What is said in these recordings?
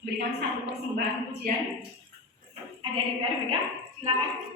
Berikan satu persembahan pujian. Adik-adik PRBK, silakan.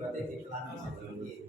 Berarti dipelangi sedikit.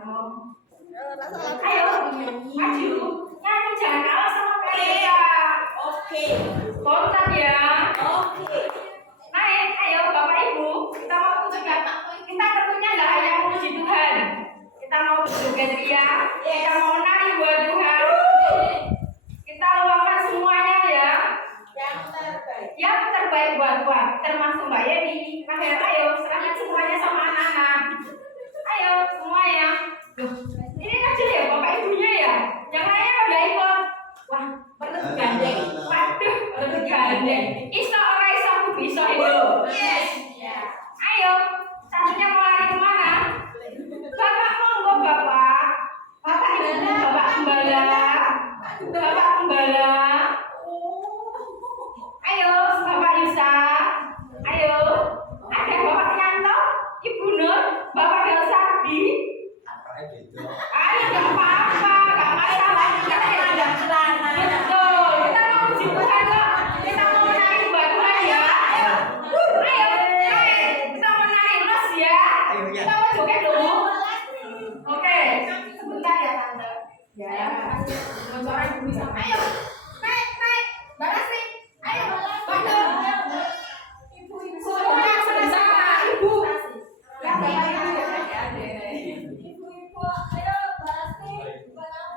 Ayo, maju. Nyanyi jangan kalah sama mereka. Oke. Kontak ya. Oke. Naik, ayo Bapak Ibu. Kita mau juga. Kita tentunya nggak hanya memuji Tuhan. Kita mau berjoget ria. Kita mau menari buat Tuhan. Kita luapkan semuanya ya. Yang terbaik buat Tuhan. Termasuk Mbak Yeni. Ayo, serahkan semuanya sama anak-anak. Ayo semuanya. Loh, ini kecil ya Bapak Ibunya ya. Yang lainnya pada ikut. Wah, perlu gandeng. Waduh, perlu gandeng. Iso ora iso aku bisa itu. Yes. Ayo, satunya mau lari kemana? Bapak monggo Bapak. Bapak Ibu, Bapak Gembala. Bapak Gembala. Ayo, Bapak Yusa. Ayo. Ada Bapak Yanto, Ibu Nur, Bapak Delsardi. Apanya gitu? Ayo, nggak apa-apa, nggak masalah. Kita ada celana. Betul. Kita mau puji Tuhan kok. Kita mau menari buat Tuhan ya. Ayo, kita mau menari mas ya. Ayo ya. Kita mau joget dulu. Oke, sebentar ya tante. Ya. Bocoran dulu bisa. Ayo, naik. Mbak Rasti. Ayo, bantu. Semuanya sama-sama. Ibu. Ya, Bapak Ibu ya.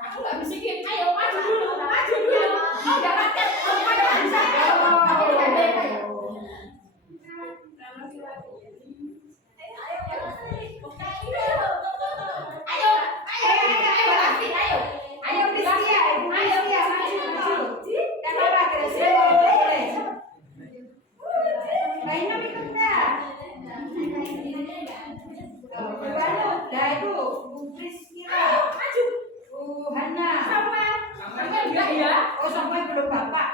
Aku nggak bisikin. Ayo, maju dulu. Oh, nggak pakai. Semuanya bisa. Ayo, Rasti, ayo. Ayo, Priscia. Ayo, maju. Dan Bapak Gracia boleh. Lainnya ikut enggak? Lah itu Bu Priscila. Maju. Bu Hana. Samuel enggak ya? Oh, Samuel belum Bapak.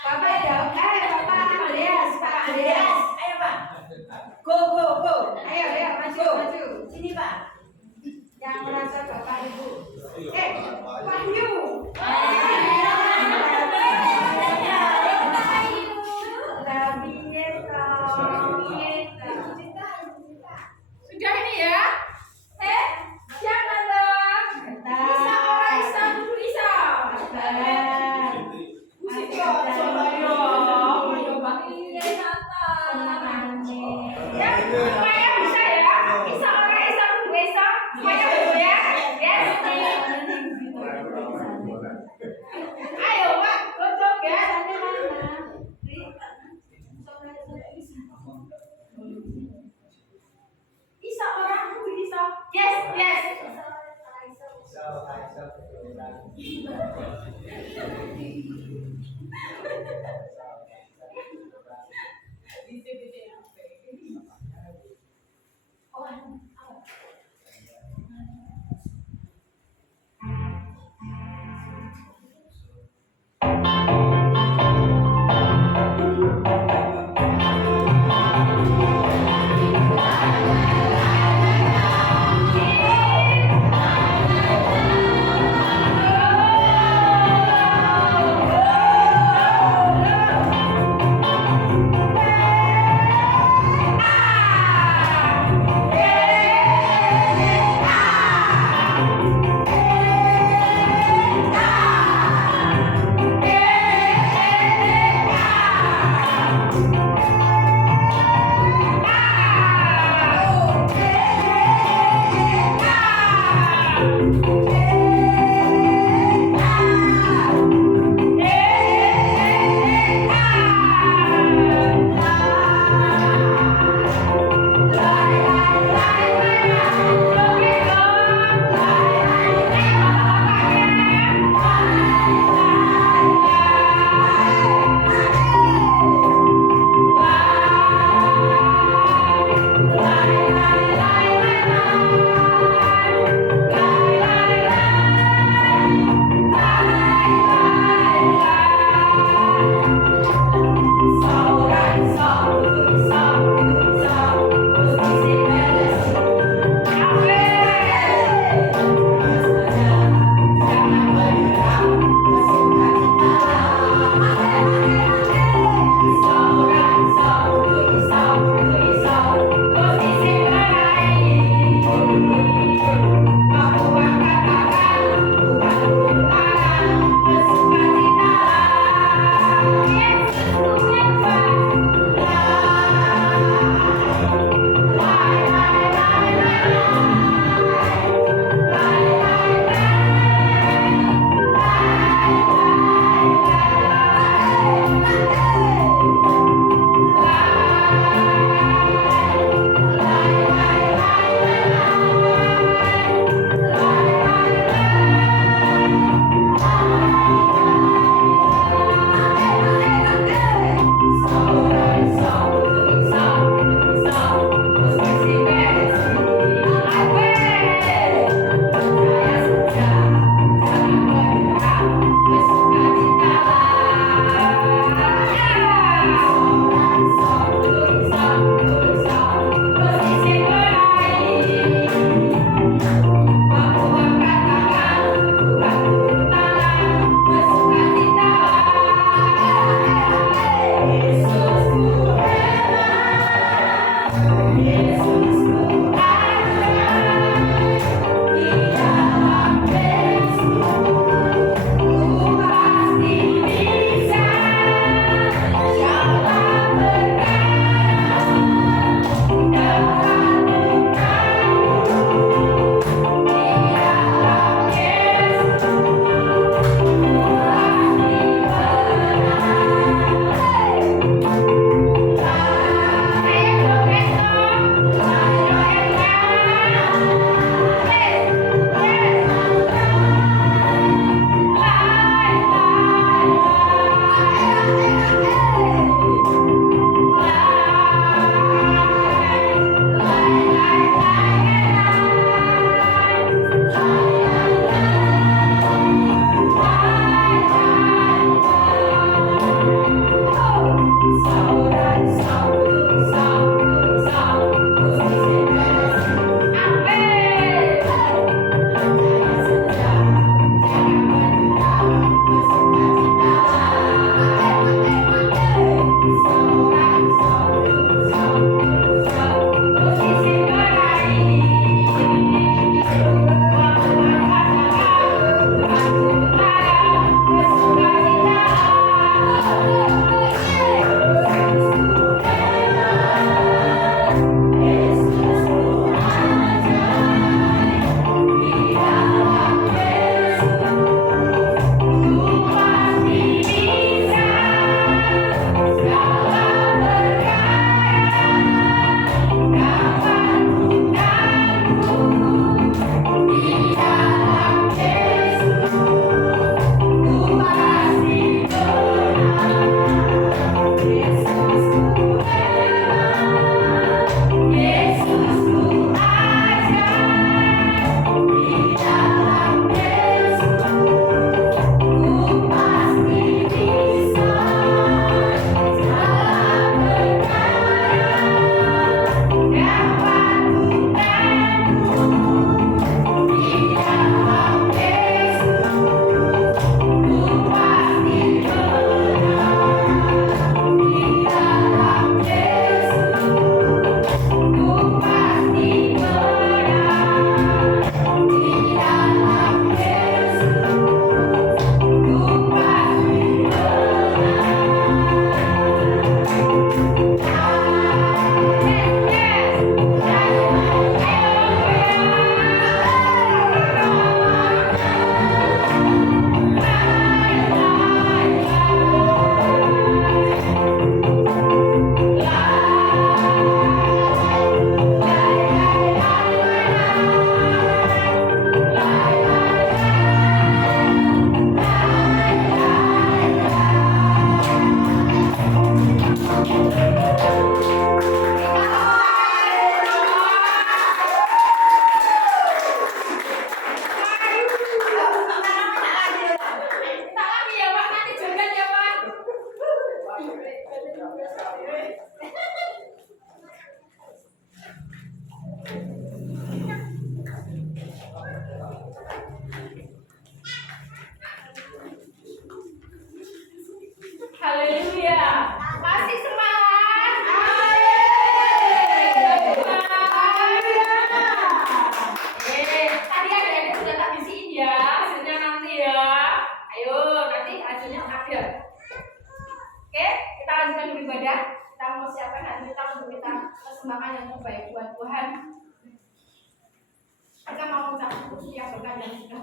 Bapak ya. Bapak Andreas, Pak Andreas. Ayo Pak. Go. Ayo, maju. Sini Pak. Yang merasa Bapak Ibu. Wahyu. Sudah ini ya? Jangan dong. Bisa orang bisa, bisa. Musik coba yo. Ya, semuanya bisa ya. Bisa orang bisa, bisa. Semuanya bisa ya. Yes. Ayo Pak, cocok ya. Bisa orang bisa. Yes.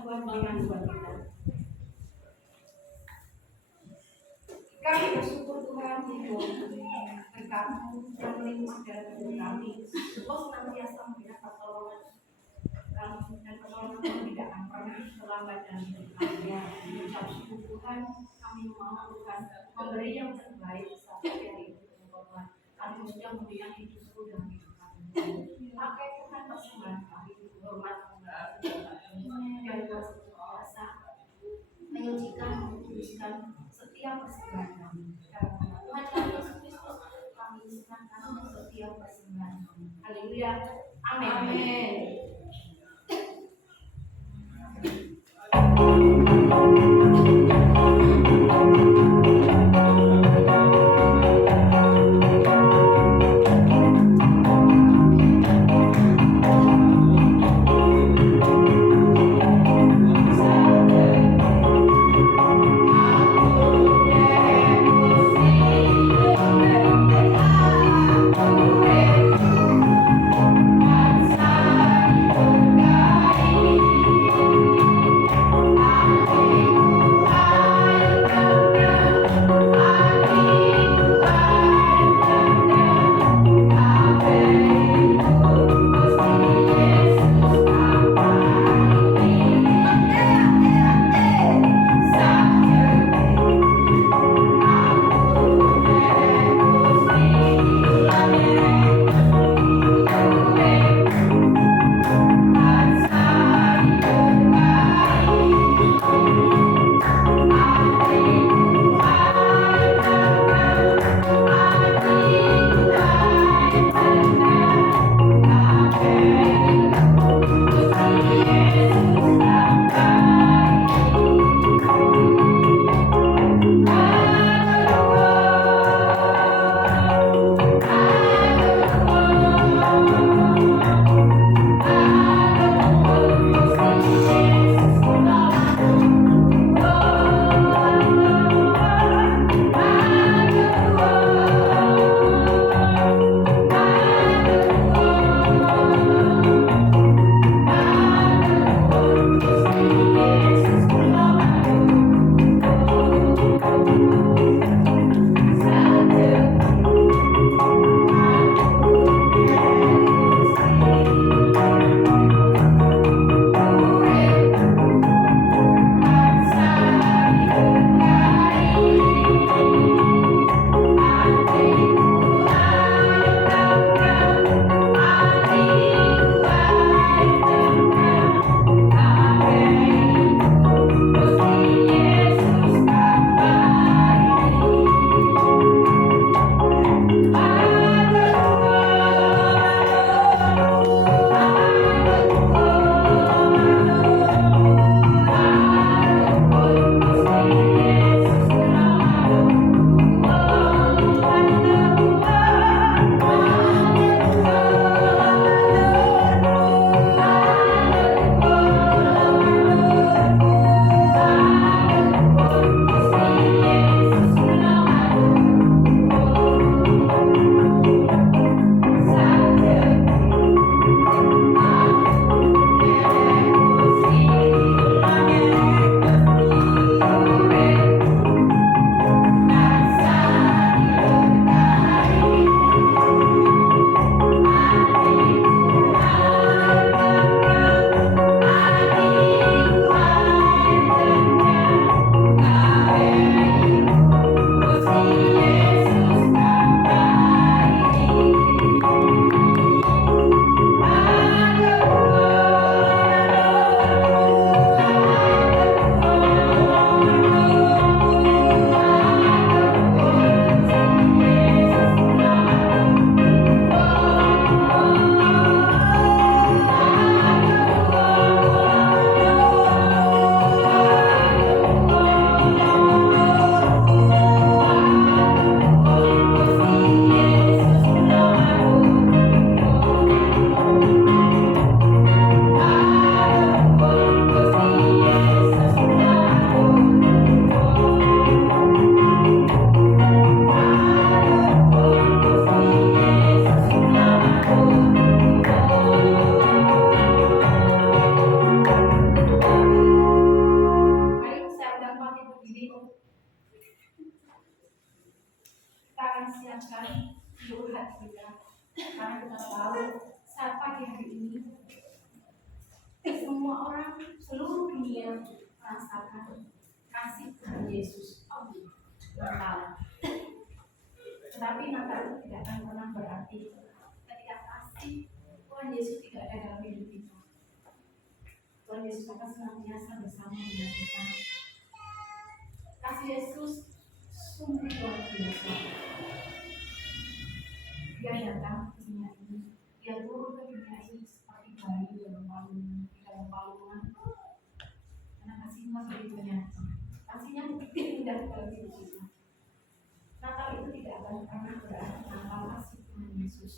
Tuhan dengan Tuhan kita. Kami bersyukur Tuhan hidup berkat-Mu yang melimpah dalam hidup kami. Engkau senantiasa memberikan pertolongan kami dan pertolongan Tuhan tidak akan pernah terlambat dalam hidup kami. Mengucap syukur Tuhan, kami mau Tuhan memberi yang terbaik sampai hari itu Tuhan. Kami sudah memberikan hidupku dalam hidup kami. Pakai Tuhan persembahan kami, hormat dan kuasa menyucikan, mengkuduskan setiap persembahan kami. Tuhan kami Yesus Kristus, kami serahkan setiap persembahan kami. Haleluya. Amin. Amin. Bangsa Yesus. Natal. Tetapi Natal itu tidak akan pernah berarti ketika kasih Tuhan Yesus tidak ada dalam hidup kita. Tuhan Yesus akan senantiasa bersama dengan kita. Kasih Yesus sungguh luar biasa. Dia datang ke dunia ini, dia turun ke dunia ini seperti bayi dalam palungan. Karena kasih Tuhan begitu nyata. Kasihnya begitu indah dalam hidup kita. Natal itu tidak akan pernah berarti Natal kasih Tuhan Yesus.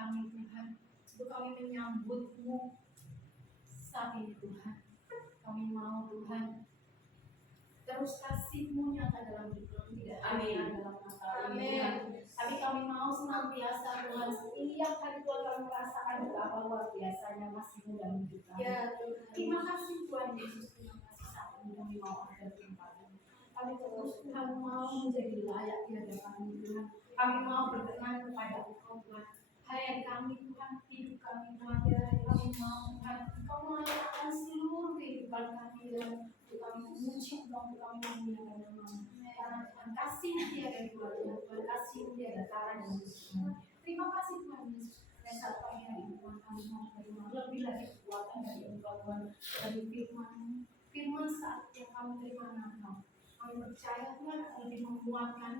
kami Tuhan. Untuk kami menyambut-Mu saat ini Tuhan. Kami mau Tuhan terus kasih-Mu nyata dalam hidup kami, tidak hanya dalam Natal ini Tuhan. Tapi kami mau senantiasa Tuhan, setiap hari Tuhan kami merasakan betapa luar biasanya kasih-Mu dalam hidup kami. Terima kasih Tuhan Yesus, terima kasih saat ini kami mau ada di tempat-Mu. Kami terus Tuhan mau menjadi layak di hadapan-Mu Tuhan. Kami mau berkenan kepada Engkau Tuhan. Hai kami Tuhan, hidup kami Tuhan, kami mau Tuhan, Engkau meletakkan seluruh kehidupan kami Tuhan. Untuk kami memuji Engkau, untuk kami memuliakan nama-Mu. Karena Tuhan kasih tiada dua Tuhan, Tuhan kasih tiada tara dan Tuhan. Terima kasih Tuhan Yesus. Dan saat pagi hari ini Tuhan kami mau menerima lebih lagi kekuatan dari Engkau Tuhan, dari firman-Mu. Firman saat yang kami terima Natal, kami percaya Tuhan akan lebih menguatkan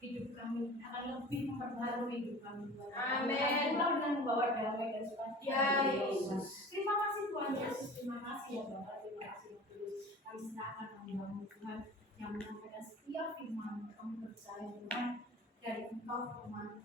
hidup kami, akan lebih memperbaharui hidup kami Tuhan. Amin. Pulang dengan membawa damai dan sukacita. Terima kasih Tuhan Yesus, terima kasih ya Bapak, terima kasih ya Tuhan. Kami serahkan hamba-Mu Tuhan yang menyampaikan setiap firman. Kami percaya Tuhan dari Engkau firman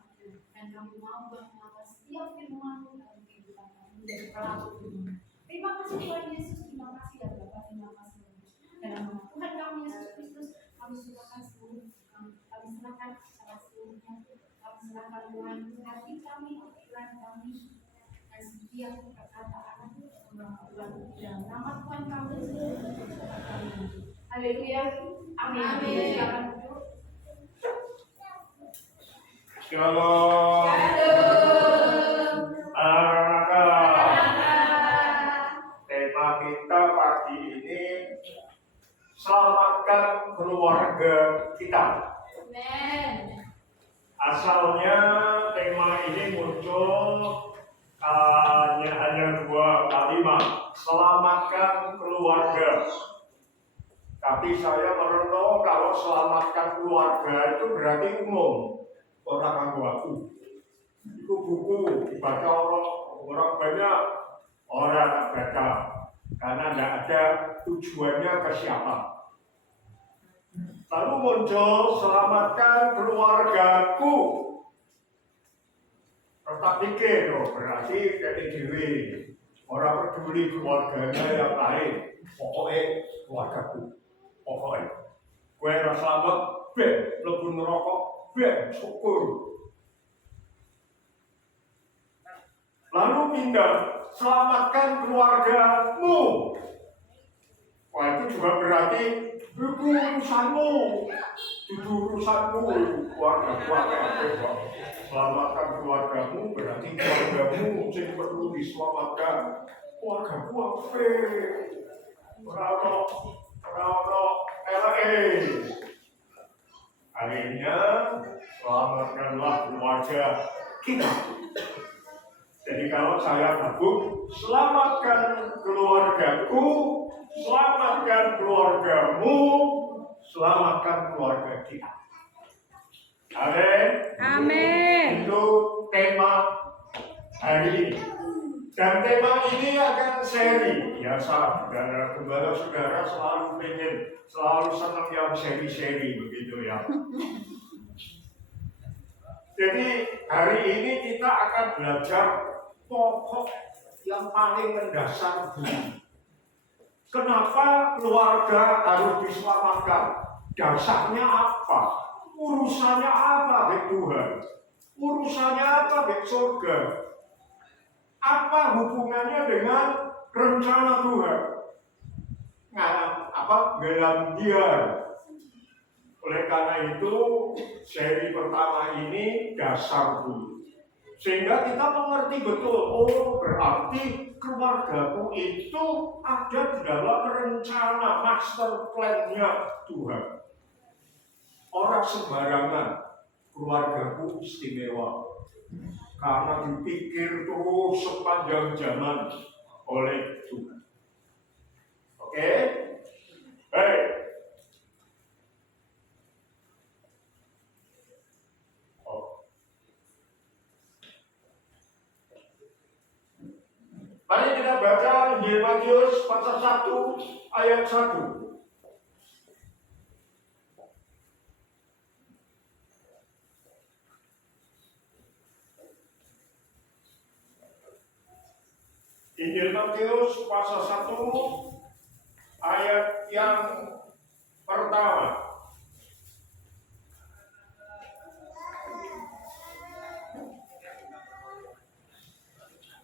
dan kami mau melakukan setiap firman-Mu dalam kehidupan kami menjadi pelaku firman. Terima kasih Tuhan Yesus, terima kasih ya Bapak, terima kasih ya Tuhan. Dalam nama Tuhan kami Yesus Kristus, kami serahkan seluruh kami serahkan secara seluruhnya. Kami serahkan Tuhan hati kami, pikiran kami, dan setiap perkataan dalam nama Tuhan kami Yesus. Haleluya. Amin. Silakan duduk. Shalom. Tema kita pagi ini selamatkan keluarga kita. Amen. Asalnya tema ini muncul hanya 2 kalimat, selamatkan keluarga. Tapi saya merenung kalau selamatkan keluarga itu berarti umum, orang aku. Itu buku dibaca orang banyak, orang baca karena tidak ada tujuannya ke siapa. Lalu muncul selamatkan keluargaku. Tetap pikir, berarti dari diri. Orang peduli keluarganya yang lain. Pokoknya keluargaku. Pokoknya. Gue rasa selamat, ben, lebih neraka, ben, syukur. Lalu pindah, selamatkan keluargamu. Wah itu juga berarti itu urusanmu, itu urusanmu, keluarga. Selamatkan keluargamu berarti keluargamu yang perlu diselamatkan. Keluargaku apa? Rano, LA. Akhirnya selamatkanlah keluarga kita. Jadi kalau saya gabung, selamatkan keluargaku, selamatkan keluargamu, selamatkan keluarga kita. Amin. Itu tema hari ini. Dan tema ini akan seri. Biasa, saudara-saudara selalu senang yang seri-seri begitu ya. Jadi hari ini kita akan belajar pokok yang paling mendasar dulu. Kenapa keluarga harus diselamatkan? Dasarnya apa? Urusannya apa bagi Tuhan? Urusannya apa bagi surga? Apa hubungannya dengan rencana Tuhan? Gelambiar. Oleh karena itu, seri pertama ini dasar dulu. Sehingga kita mengerti betul, berarti keluargaku itu ada di dalam rencana master plan-nya Tuhan. Orang sembarangan, keluargaku istimewa. Karena dipikir terus sepanjang zaman oleh Tuhan. Oke? Baik. Mari kita baca Injil Matius pasal 1 ayat 1. Injil Matius pasal 1 ayat yang pertama.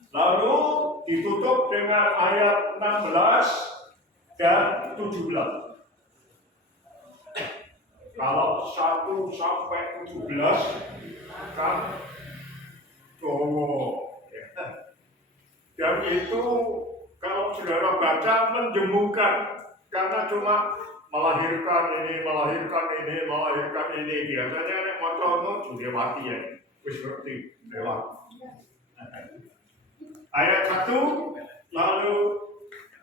Lalu ditutup dengan ayat 16 dan 17. Kalau 1 sampai 17 kan dan itu kalau saudara baca menjemukan karena cuma melahirkan ini biasanya nek maca itu sudah mati ya wis ngerti lewat ayat 1 lalu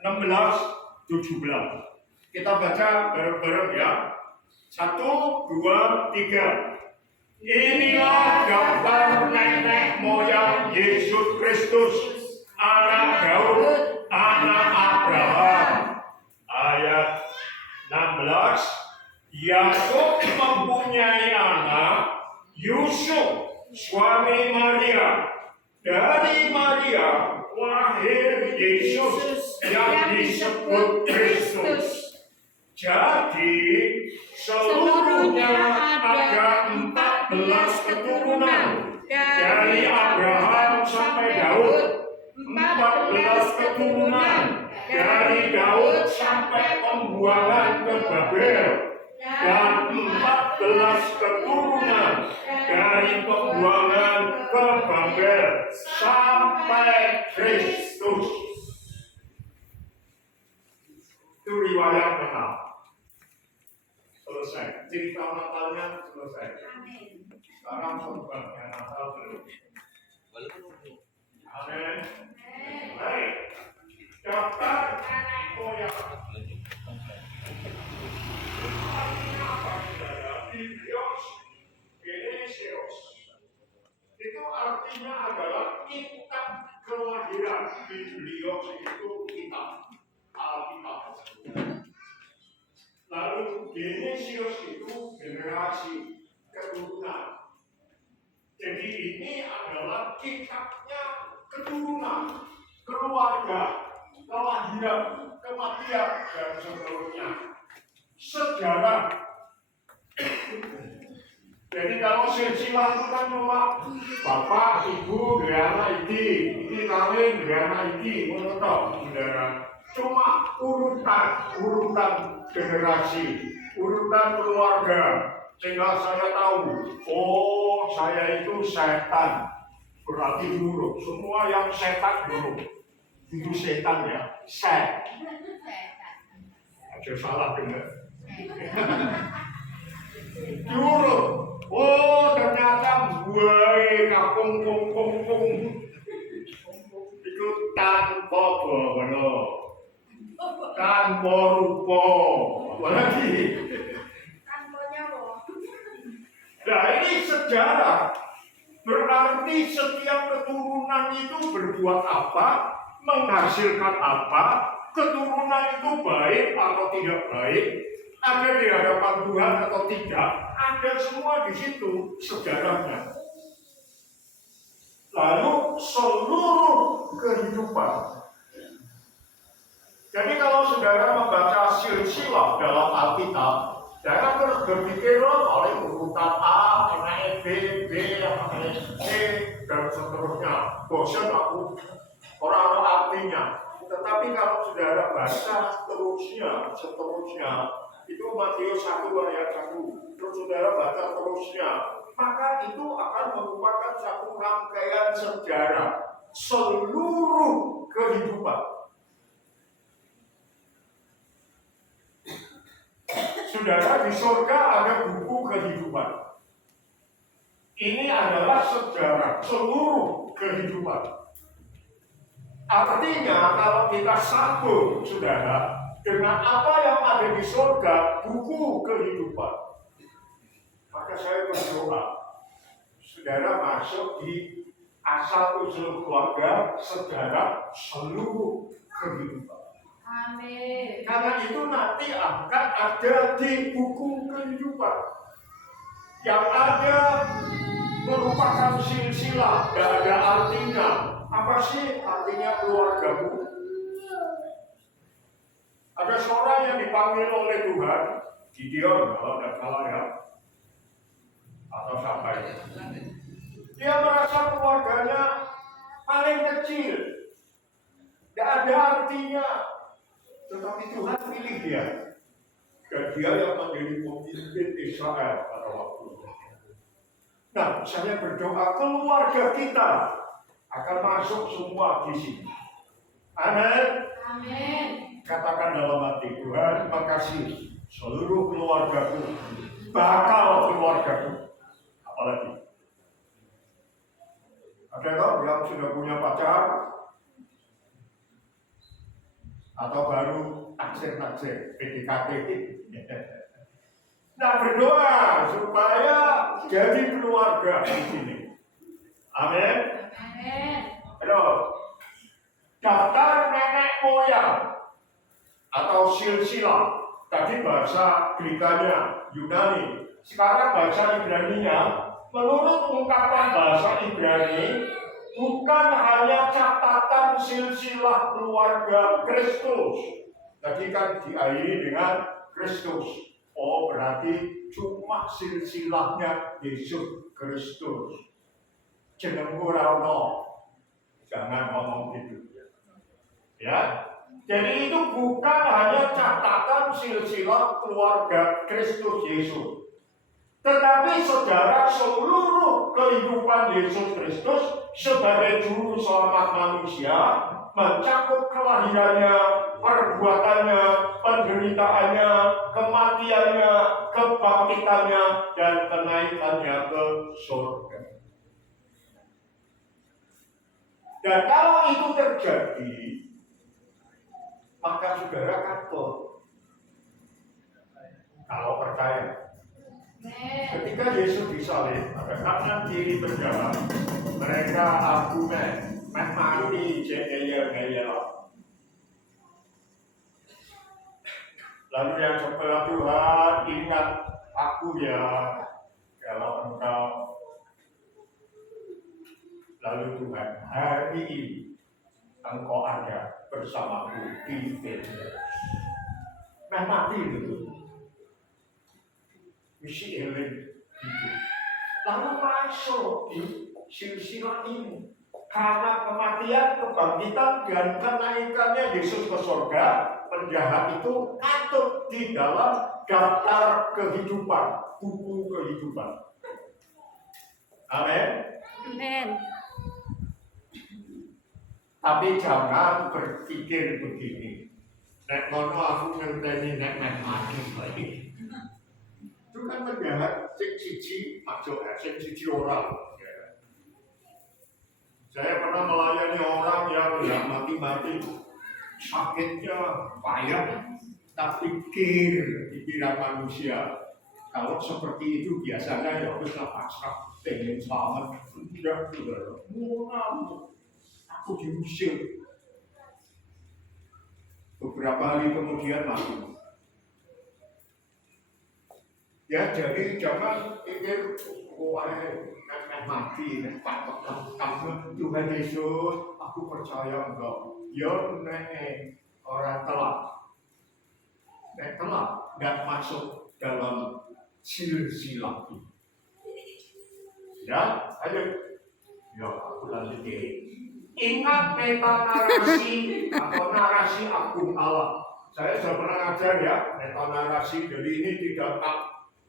16 17 kita baca bareng-bareng ya 1 2 3. Inilah gambar nenek moyang Yesus Kristus, anak Daud, anak Abraham. Ayat 16, Yakub mempunyai anak Yusuf, suami Maria. Dari Maria lahir Yesus yang disebut Kristus. Jadi seluruhnya ada 14 keturunan dari Abraham sampai Daud, 14 keturunan dari Daud sampai pembuangan ke Babel, dan 14 keturunan dari pembuangan ke Babel sampai Kristus. Itu riwayat Natal. Selesai. Cerita Natalnya selesai. Sekarang sebabnya Natal belum. Amin. Baik. Daftar nenek moyang. Artinya apa saudara? Biblios, Genesios. Itu artinya adalah kitab kelahiran. Biblios itu kitab Alkitab. Lalu Genesios itu generasi keturunan. Jadi ini adalah kitabnya keturunan, keluarga, kelahiran, kematian, dan seterusnya. Sejarah. Jadi kalau silsilah itu kan cuma bapak, ibu, anak ini kawin, anak ini, menurut saudara. Cuma urutan generasi, urutan keluarga, sehingga saya tahu, oh saya itu setan, berarti buruk. Semua yang setan buruk, itu setan ya, aja salah benar. Buruk, oh ternyata buai kapung itu tanpa bono. Tanpa rupa, apalagi Tanpa nyawa. Nah ini sejarah, berarti setiap keturunan itu berbuat apa, menghasilkan apa, keturunan itu baik atau tidak baik, ada di hadapan Tuhan atau tidak, ada semua di situ sejarahnya. Lalu seluruh kehidupan. Jadi kalau saudara membaca silsilah dalam Alkitab, jangan terus berpikir oleh urutan A, B, C, dan seterusnya. Bosan aku, orang-orang artinya. Tetapi kalau saudara baca seterusnya, itu Matius 1 ayat 1, terus saudara baca terusnya, maka itu akan merupakan satu rangkaian sejarah seluruh kehidupan. Saudara, di surga ada buku kehidupan. Ini adalah sejarah seluruh kehidupan. Artinya kalau kita sambung, saudara, dengan apa yang ada di surga, buku kehidupan, maka saya berdoa, saudara masuk di asal usul keluarga sejarah seluruh kehidupan. Amin. Karena itu nanti akan ada di buku kehidupan yang ada merupakan silsilah, gak ada artinya. Apa sih artinya keluargamu? Ada seorang yang dipanggil oleh Tuhan, Gideon kalau tidak salah ya, atau siapa itu. Dia merasa keluarganya paling kecil, gak ada artinya. Tetapi Tuhan pilih dia, dan dia yang menjadi pemimpin Israel pada waktu itu. Nah, saya berdoa keluarga kita akan masuk semua di sini. Amin. Amin. Katakan dalam hati, Tuhan, makasih seluruh keluargaku, bakal keluargaku. Apalagi ada toh yang sudah punya pacar atau baru taksir PDKT. Nah, berdoa supaya jadi keluarga di sini. Amin. Amin. Ayo, daftar nenek moyang atau silsilah. Tadi bahasa Grekanya Yunani, sekarang bahasa Ibraninya. Menurut ungkapan bahasa Ibrani, bukan hanya catatan silsilah keluarga Kristus. Tadi kan diakhiri dengan Kristus. Oh, berarti cuma silsilahnya Yesus Kristus. Jenengmu ora ono. Jangan ngomong gitu. Ya. Jadi itu bukan hanya catatan silsilah keluarga Kristus Yesus. Tetapi saudara, seluruh kehidupan Yesus Kristus sebagai juru selamat manusia mencakup kelahirannya, perbuatannya, penderitaannya, kematiannya, kebangkitannya, dan kenaikannya ke surga. Dan kalau itu terjadi, maka saudara katut. Kalau percaya. Ketika Yesus disalib, pada kanan kiri berjalan, mereka argumen, mati, ngeyel. Lalu yang sebelah Tuhan, ingat aku ya, kalau engkau. Lalu Tuhan, hari ini engkau ada bersamaku di Firdaus. Mati itu. Misi Helen itu. Lalu masuk di silsilah ini. Karena kematian, kebangkitan, dan kenaikannya Yesus ke surga, penjahat itu katut di dalam daftar kehidupan, buku kehidupan. Amin. Amin. Tapi jangan berpikir begini. Nek ngono aku ngenteni nek mati lagi. Itu kan penjahat sing siji masuk, sing siji orang. Saya pernah melayani orang yang mati-mati, sakitnya payah, tak pikir pikiran manusia. Kalau seperti itu biasanya ya haruslah pasrah, pengen selamat, tidak saudara. Aku diusir. Beberapa hari kemudian mati. Ya, jadi jangan pikir mati, kamu Tuhan Yesus, aku percaya engkau. Ya, orang telah, nggak masuk dalam silsilah ini. Ya, ayo, ya aku lanjutin. Ingat meta narasi atau narasi agung Allah. Saya sudah pernah ngajar ya, meta narasi. Jadi ini tidak tak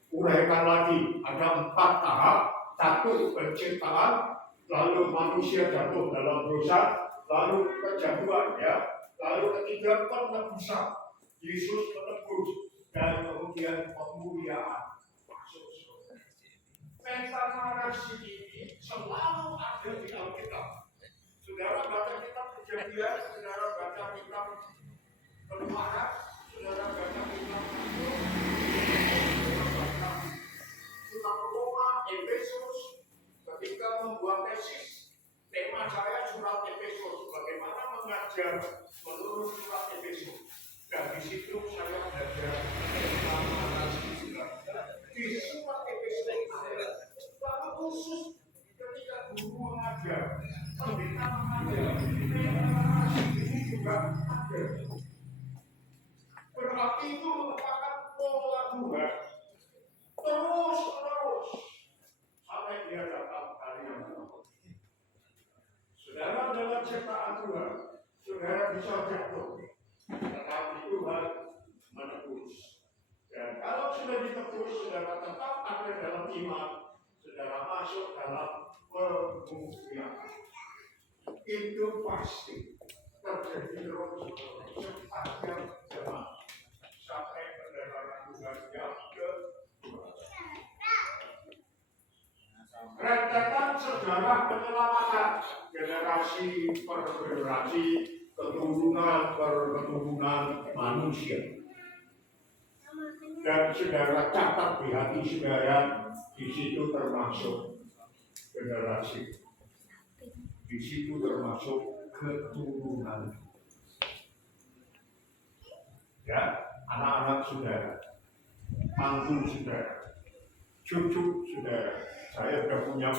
uraikan lagi. Ada 4 tahap. 1, penciptaan, lalu manusia jatuh dalam dosa, lalu kejatuhan ya, lalu ketiga penebusan, Yesus menebus, dan kemudian pemuliaan masuk surga. Meta narasi ini selalu ada di Alkitab. Saudara baca kitab Kejadian, saudara baca kitab Keluaran, saudara baca kitab Roma, Efesus, ketika membuat tesis, tema saya surat Efesus, bagaimana mengajar menurut surat Efesus. Dan di situ saya belajar tentang narasi di surat Efesus. Lalu khusus ada. Ini juga ada. Berarti itu merupakan pola Tuhan. Terus sampai dia datang hari yang berikutnya. Saudara dalam ciptaan Tuhan, saudara bisa jatuh, tetapi Tuhan menebus. Dan kalau sudah ditebus, saudara tetap ada dalam iman, saudara masuk dalam pemulihan. Itu pasti terjadi terus sepanjang zaman sampai kebenaran Tuhan yang kedua. Rentetan sejarah penyelamatan generasi per generasi, keturunan per keturunan manusia. Dan saudara catat di hati saudara, di situ termasuk generasi, di situ termasuk keturunan. Ya, anak-anak saudara, mantu saudara, cucu saudara. Saya sudah punya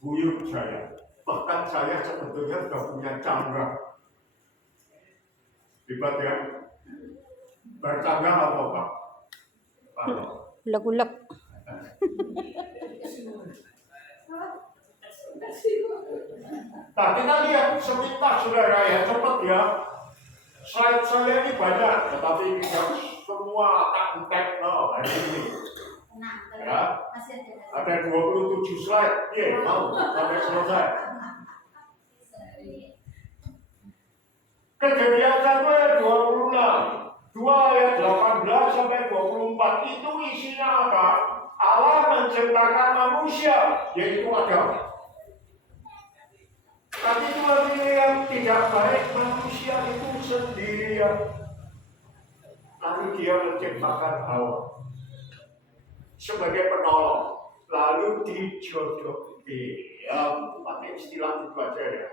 buyut saya. Bahkan saya sebetulnya sudah punya cangga. Hebat ya? Bercangga apa Pak? Uleg-uleg. Nah, kita lihat sepintas saudara ya, cepat ya. Slide saya ini banyak, tetapi tidak semua tak-tak hari ini. Ya, ada 27 slide, mau sampai selesai. Kejadian 1 ayat 26, 2 ayat 18 sampai 24 itu isinya apa? Allah menciptakan manusia, yaitu Adam. Tapi Tuhan yang tidak baik manusia itu sendirian. Lalu dia menciptakan Hawa sebagai penolong, lalu dijodohkan. Ya, pakai istilah itu aja ya.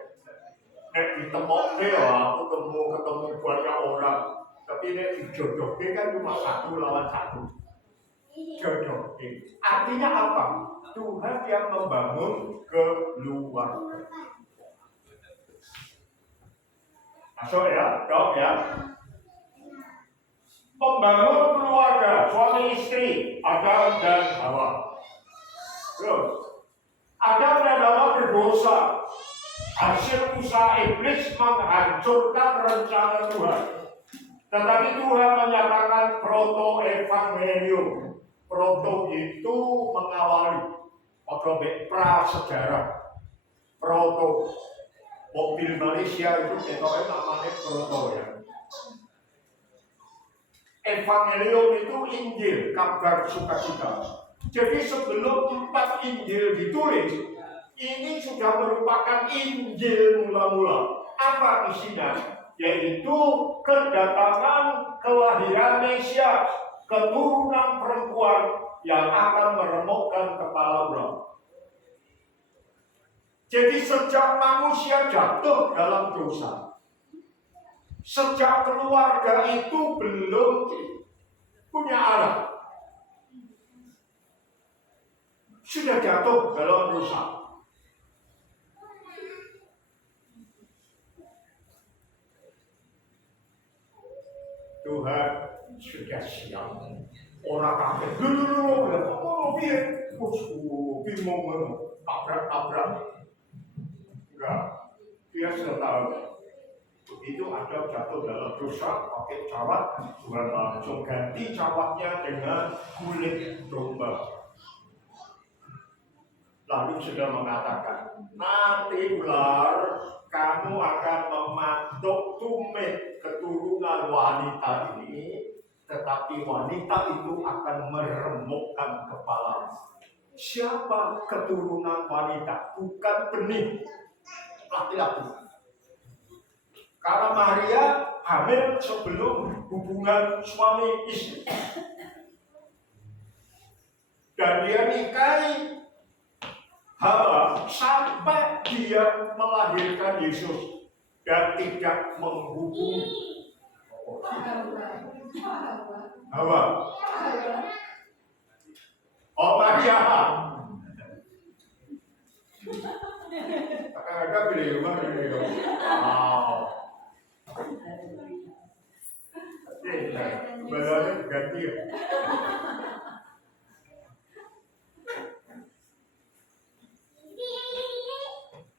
Ditemokkan ya, aku ketemu banyak orang, tapi dijodohkan kan cuma 1 lawan 1. Jodohkan. Artinya apa? Tuhan yang membangun keluarga. Masuk ya, dok ya. Membangun keluarga, suami istri, Adam dan Hawa. Terus, Adam dan Hawa berdosa. Hasil usaha iblis menghancurkan rencana Tuhan. Tetapi Tuhan menyatakan proto-evangelium. Proto itu mengawali. Prasejarah. Proto. Mobil Malaysia itu ketoknya namanya proto ya. Evangelium itu Injil, kabar sukacita. Jadi sebelum 4 Injil ditulis, ini sudah merupakan Injil mula-mula. Apa isinya? Yaitu kedatangan kelahiran Mesias, keturunan perempuan yang akan meremukkan kepala ular. Jadi sejak manusia jatuh dalam dosa, sejak keluarga itu belum punya arah, sudah jatuh dalam dosa. Tuhan sudah siap. Orang kaget dulu, bingung, tabrak. Enggak, dia sudah tahu. Begitu ada jatuh dalam dosa, pakai cawat, Tuhan langsung ganti cawatnya dengan kulit domba. Lalu sudah mengatakan, nanti ular, kamu akan mematuk tumit keturunan wanita ini, tetapi wanita itu akan meremukkan kepala. Siapa keturunan wanita? Bukan benih laki-laki. Karena Maria hamil sebelum hubungan suami istri. Dan dia nikahi Hawa sampai dia melahirkan Yesus dan tidak menghubungi Hawa. Oh Maria. Kadang-kadang pilih rumah ini dong. Wow. Badannya ganti ya.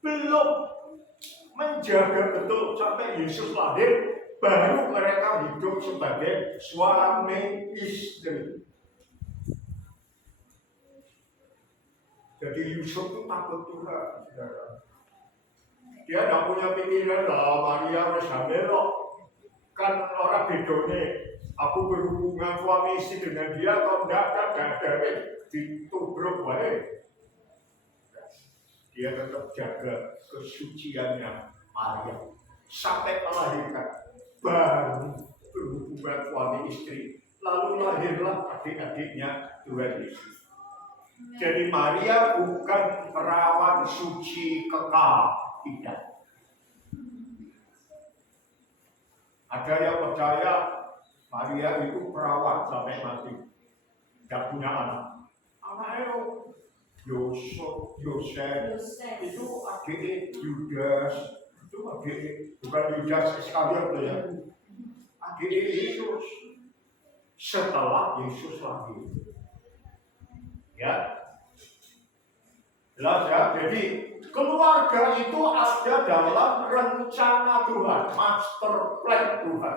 Belum menjaga betul sampai Yesus lahir, baru mereka hidup sebagai suami istri. Jadi Yusuf itu takut Tuhan, saudara. Dia tidak punya pikiran lah, Maria harus hamil loh. Kan orang bedone, aku berhubungan suami istri dengan dia atau enggak, kan dari ditubruk wae. Dia tetap jaga kesuciannya Maria sampai melahirkan, baru berhubungan suami istri, lalu lahirlah adik-adiknya Tuhan Yesus. Jadi Maria bukan perawan suci kekal, tidak. Ada yang percaya Maria itu perawan sampai mati, tidak punya anak. Anaknya Yosef itu adik Yudas, itu adik bukan Yudas Iskariot ya, adik Yesus. Setelah Yesus lahir, ya, jelas ya. Jadi keluarga itu ada dalam rencana Tuhan, master plan Tuhan.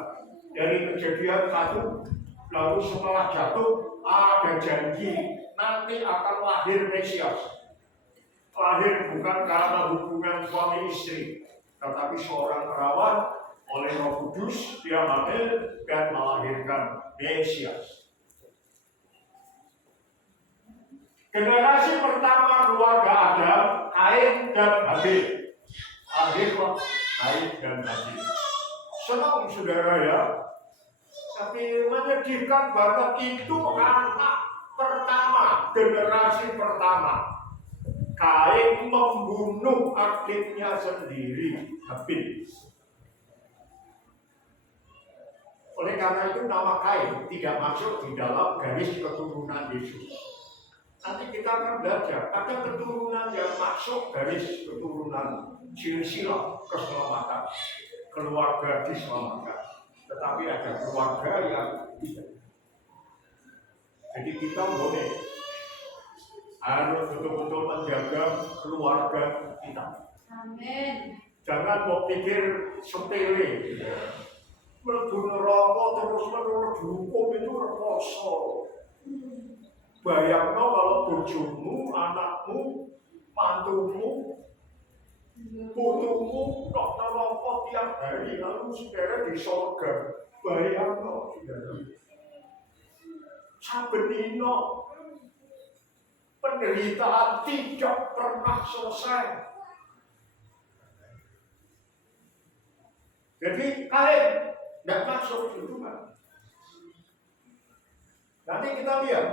Dari Kejadian 1, lalu setelah jatuh ada janji nanti akan lahir Mesias. Lahir bukan karena hubungan suami istri, tetapi seorang perawan oleh Roh Kudus dia hamil dan melahirkan Mesias. Generasi pertama keluarga Adam, Kain dan Habil. Lahirlah Kain dan Habil. Senang saudara ya. Tapi menyedihkan banget itu anak pertama, generasi pertama. Kain membunuh adiknya sendiri, Habil. Oleh karena itu nama Kain tidak masuk di dalam garis keturunan Yesus. Nanti kita akan belajar, ada keturunan yang masuk garis keturunan silsilah keselamatan, keluarga diselamatkan. Tetapi ada keluarga yang tidak. Jadi kita boleh harus betul-betul menjaga keluarga kita. Amin. Jangan mau pikir sepele. Mlebu neraka terus menerus dihukum itu rekoso. Bayangno kalau bojomu, anakmu, mantumu, putumu kok neraka tiap hari lalu saudara di surga. Bayangno saudara. Saben dina penderitaan tidak pernah selesai. Jadi Kain tidak masuk itu kan. Nanti kita lihat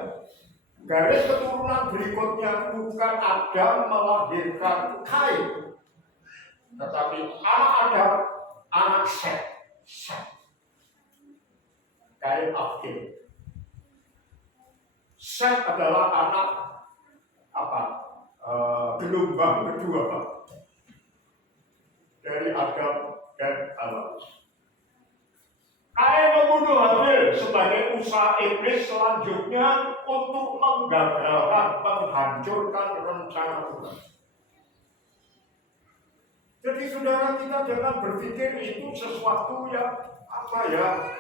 garis keturunan berikutnya bukan Adam melahirkan Kain, tetapi anak Adam, anak Set. Kain Abel. Set adalah anak gelombang kedua dari Adam dan Hawa. Kain membunuh Habil sebagai usaha iblis selanjutnya untuk menggagalkan, menghancurkan rencana Tuhan. Jadi saudara, kita jangan berpikir itu sesuatu yang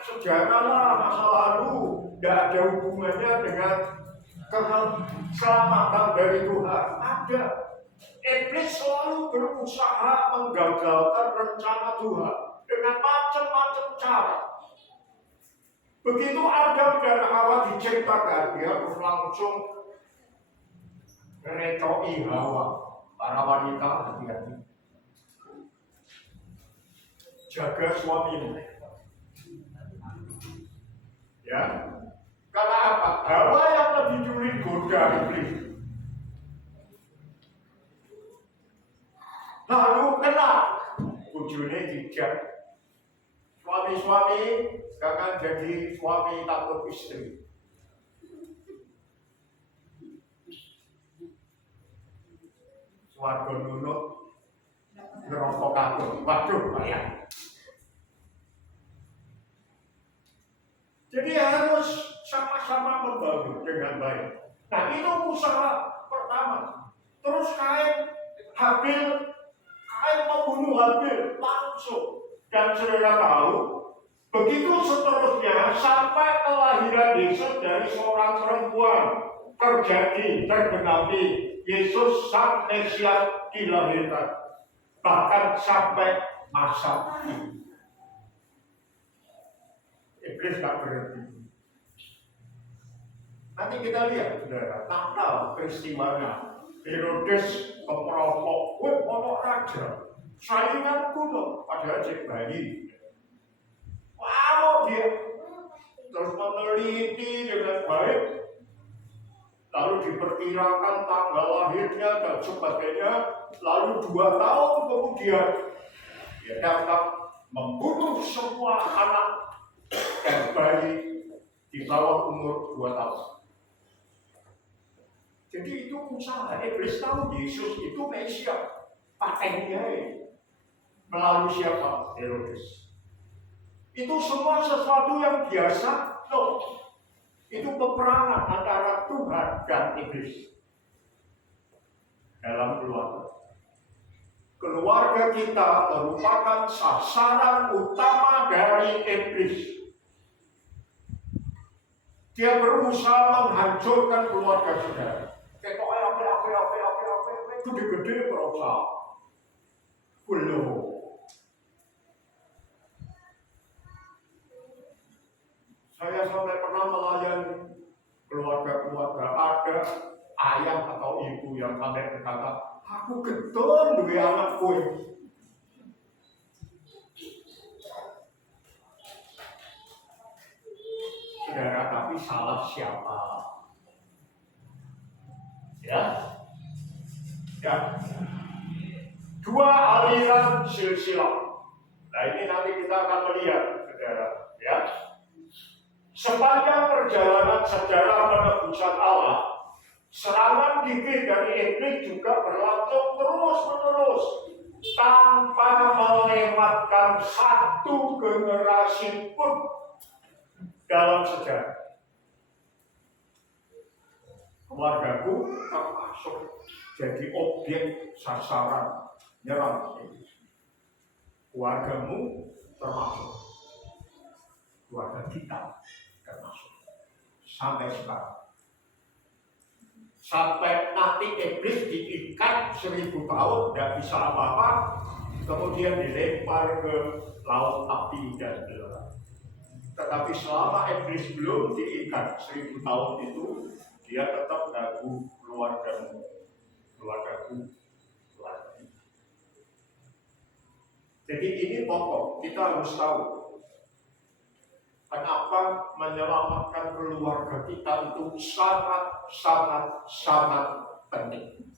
sejarah lah, masa lalu, tidak ada hubungannya dengan keselamatan dari Tuhan. Ada. Iblis selalu berusaha menggagalkan rencana Tuhan dengan macam-macam cara. Begitu Adam dan Hawa diciptakan, dia harus langsung merecoi Hawa. Para wanita hati-hati. Jaga suamimu. Ya, karena apa? Hawa yang lebih dulu goda iblis. Lalu kena bojone dijak. Suami-suami jangan jadi suami takut istri. warga nunut ngerokok kabel. Waduh, bahaya. Jadi harus sama-sama membangun dengan baik. Nah, itu usaha pertama. Terus Kain membunuh Habil langsung. Dan saudara tahu, begitu seterusnya sampai kelahiran Yesus dari seorang perempuan tergenapi Yesus sang Mesias dilahirkan. Bahkan sampai masa ini. Iblis tak berhenti. Nanti kita lihat, saudara, Natal peristiwanya. Herodes pemerampok, ono raja, saingan kuno, padahal cek bayi. Wow, dia terus meneliti dengan baik, lalu diperkirakan tanggal lahirnya dan sebagainya. Lalu 2 tahun kemudian dia dapat membunuh semua anak dan bayi di bawah umur 2 tahun. Jadi itu usaha. Iblis tahu Yesus itu Mesias, patentnya melalui siapa? Herodes. Itu semua sesuatu yang biasa. No. Itu peperangan antara Tuhan dan iblis dalam keluarga. Keluarga kita merupakan sasaran utama dari iblis. Dia berusaha menghancurkan keluarga saudara. Gede-gede berusaha. Belum. Saya sampai pernah melayani keluarga-keluarga, ada ayah atau ibu yang sampai berkata, aku gedor duwe anak kowe. Saudara, tapi salah siapa? Ya. Dua aliran silsilah. Nah, ini nanti kita akan melihat, saudara, ya. Sepanjang perjalanan sejarah penebusan Allah, serangan gigih dari iblis juga berlangsung terus-menerus tanpa melewatkan satu generasi pun dalam sejarah. Keluargaku termasuk jadi objek sasaran nyerang iblis. Keluargamu termasuk, keluarga kita termasuk, sampai sekarang. Sampai nanti iblis diikat 1000 tahun, tidak bisa apa-apa, kemudian dilempar ke laut api dan belerang. Tetapi selama iblis belum diikat 1000 tahun itu, dia tetap ganggu keluargamu, keluargaku, keluarga. Jadi ini pokok, kita harus tahu kenapa menyelamatkan keluarga kita itu sangat penting.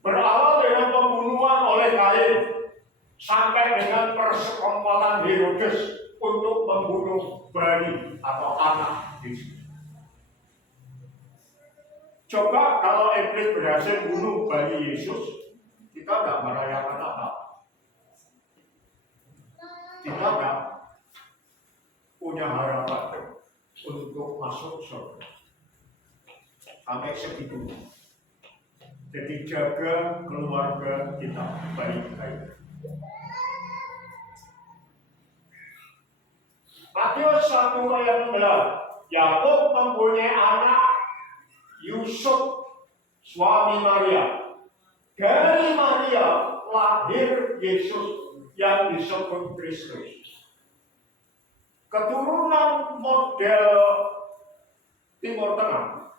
Berawal dengan pembunuhan oleh Kain, sampai dengan persekongkolan Herodes untuk membunuh bayi atau anak Yesus. Coba kalau iblis berhasil bunuh bayi Yesus, kita tidak merayakan Natal. Kita tidak punya harapan untuk masuk surga. Sampai segitu. Jadi jaga keluarga kita baik-baik. Matius 1 ayat 11. Yakub mempunyai anak Yusuf, suami Maria. Dari Maria lahir Yesus yang disebut Kristus. Keturunan model Timur Tengah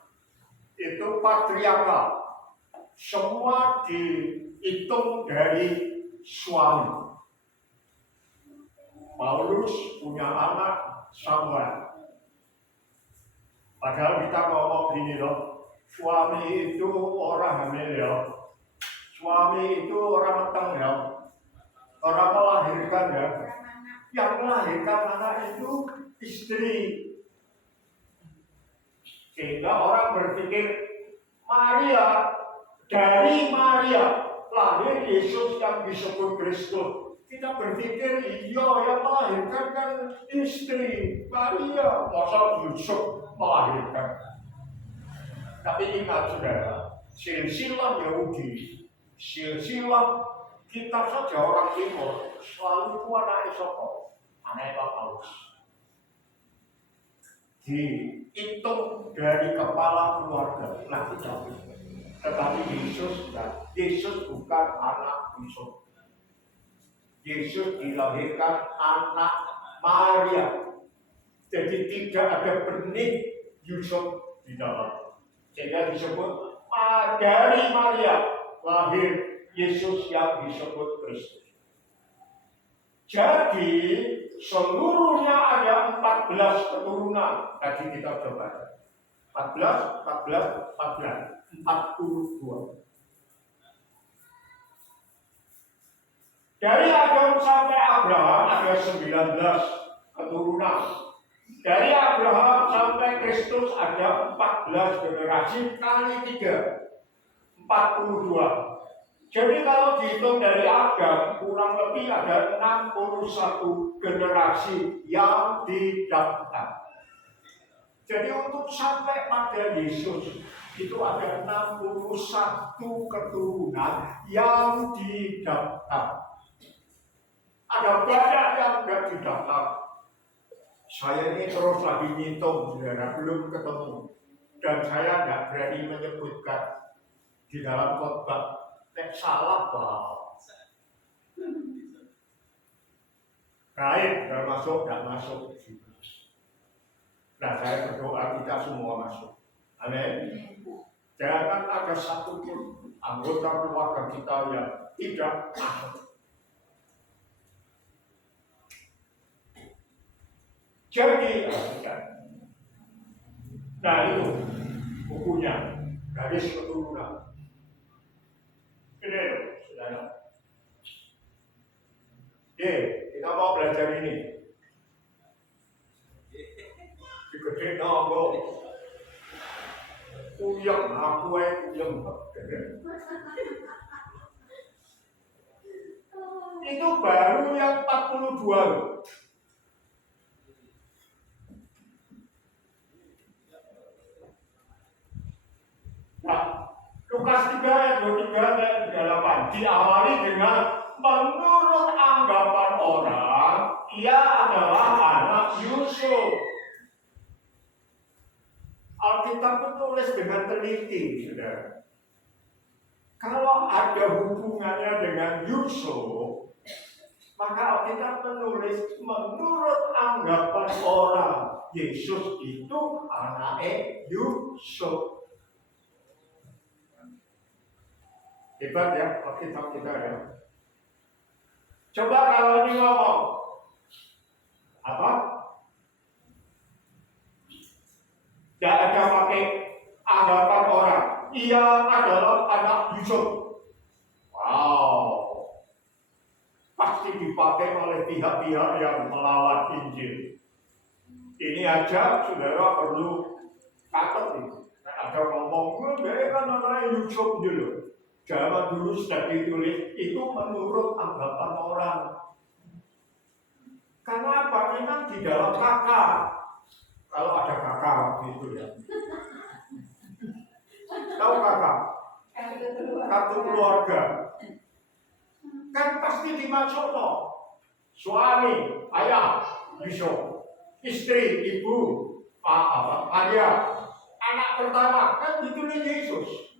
itu patriarkal. Semua dihitung dari suami. Paulus punya anak Samuel. Padahal kita ngomong gini loh, suami itu orang hamil ya, suami itu orang meteng ya, orang melahirkan ya, yang melahirkan anak itu istri. Sehingga orang berpikir dari Maria lahir Yesus yang disebut Kristus. Kita berpikir iya yang melahirkan kan istri Maria, masa Yusuf melahirkan. Tapi ingat saudara, silsilah Yahudi, silsilah kita saja orang Timur selalu itu anak Esoko, anak Paulus. Dihitung dari kepala keluarga laki-laki. Tetapi Yesus bukan anak Yusuf. Yesus dilahirkan anak Maria. Jadi tidak ada benih Yusuf di dalam. Sehingga disebut dari Maria lahir Yesus yang disebut Kristus. Jadi seluruhnya ada 14 keturunan. Tadi kita coba 42. Dari Adam sampai Abraham ada 19 keturunan. Dari Abraham sampai Kristus ada 14 generasi kali 3, 42. Jadi kalau dihitung dari Adam kurang lebih ada 61 generasi yang didapatkan. Jadi untuk sampai pada Yesus itu ada 61 keturunan yang didapatkan. Ada banyak yang tidak didaftar. Saya ini terus lagi ngitung, saudara, belum ketemu. Dan saya tidak berani menyebutkan di dalam khotbah. Salah bahwa kain tidak masuk, tidak masuk. Nah, saya berdoa kita semua masuk. Amin. Jangan ada satu pun anggota keluarga kita yang tidak masuk. Jadi, nah itu bukunya, garis keturunan. Ini, saudara. Oke, kita mau belajar ini. Gede nopo. Uyang, aku uyang. Itu baru yang 42. Nah, Lukas 3 ayat 23 dan 28 diawali dengan menurut anggapan orang ia adalah anak Yusuf. Alkitab menulis dengan teliti, saudara. Kalau ada hubungannya dengan Yusuf, maka Alkitab menulis menurut anggapan orang Yesus itu anaknya Yusuf. Hebat ya, Alkitab kita ya. Coba kalau ini ngomong apa? Tidak ada pakai anggapan orang. Ia adalah anak Yusuf. Wow, pasti dipakai oleh pihak-pihak yang melawan Injil. Ini aja saudara perlu catat nih. Ada ngomong, dia kan anak Yusuf dulu. Zaman dulu sudah ditulis, itu menurut anggapan orang. Karena apa? Memang di dalam kakak. Kalau ada kakak waktu itu ya. Tahu kakak? Kartu keluarga. Kan pasti dimasuk loh. Suami, ayah, Yusuf. Istri, ibu, ayah. Anak pertama, kan ditulis Yesus.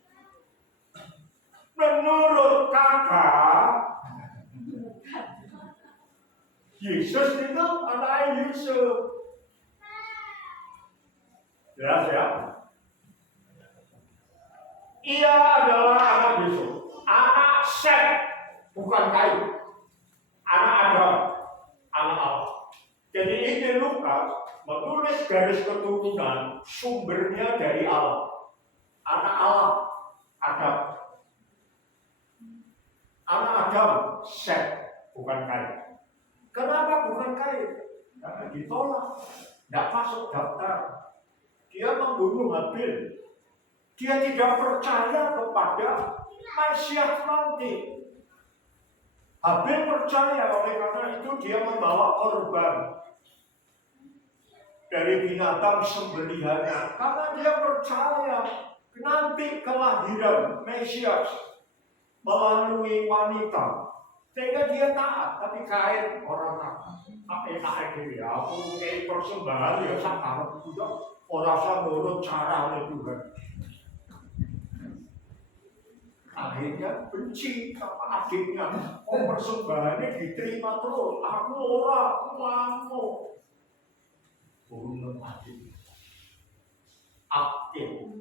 Menurut kakak, Yesus itu anak Yusuf. Jelas ya? Ia adalah anak Yusuf, anak Set, bukan Kain, anak Adam, anak Allah. Jadi ini Lukas menulis garis keturunan sumbernya dari Allah, anak Allah, Adam. Anak Adam, Set, bukan Kain. Kenapa bukan Kain? Karena ditolak, tidak masuk daftar. dia membunuh Habil. Dia tidak percaya kepada Mesias nanti. Habil percaya, oleh karena itu dia membawa korban dari binatang sembelihannya. Karena dia percaya nanti kelahiran Mesias melalui wanita. Sehingga dia taat, tapi Kain orang taat. Enak ini ya, aku kayak persembahan ya sekarang juga orang saya menurut cara oleh Tuhan. Akhirnya benci sama adiknya. Persembahannya diterima terus. Aku orang mau bunuh adik. Aktif.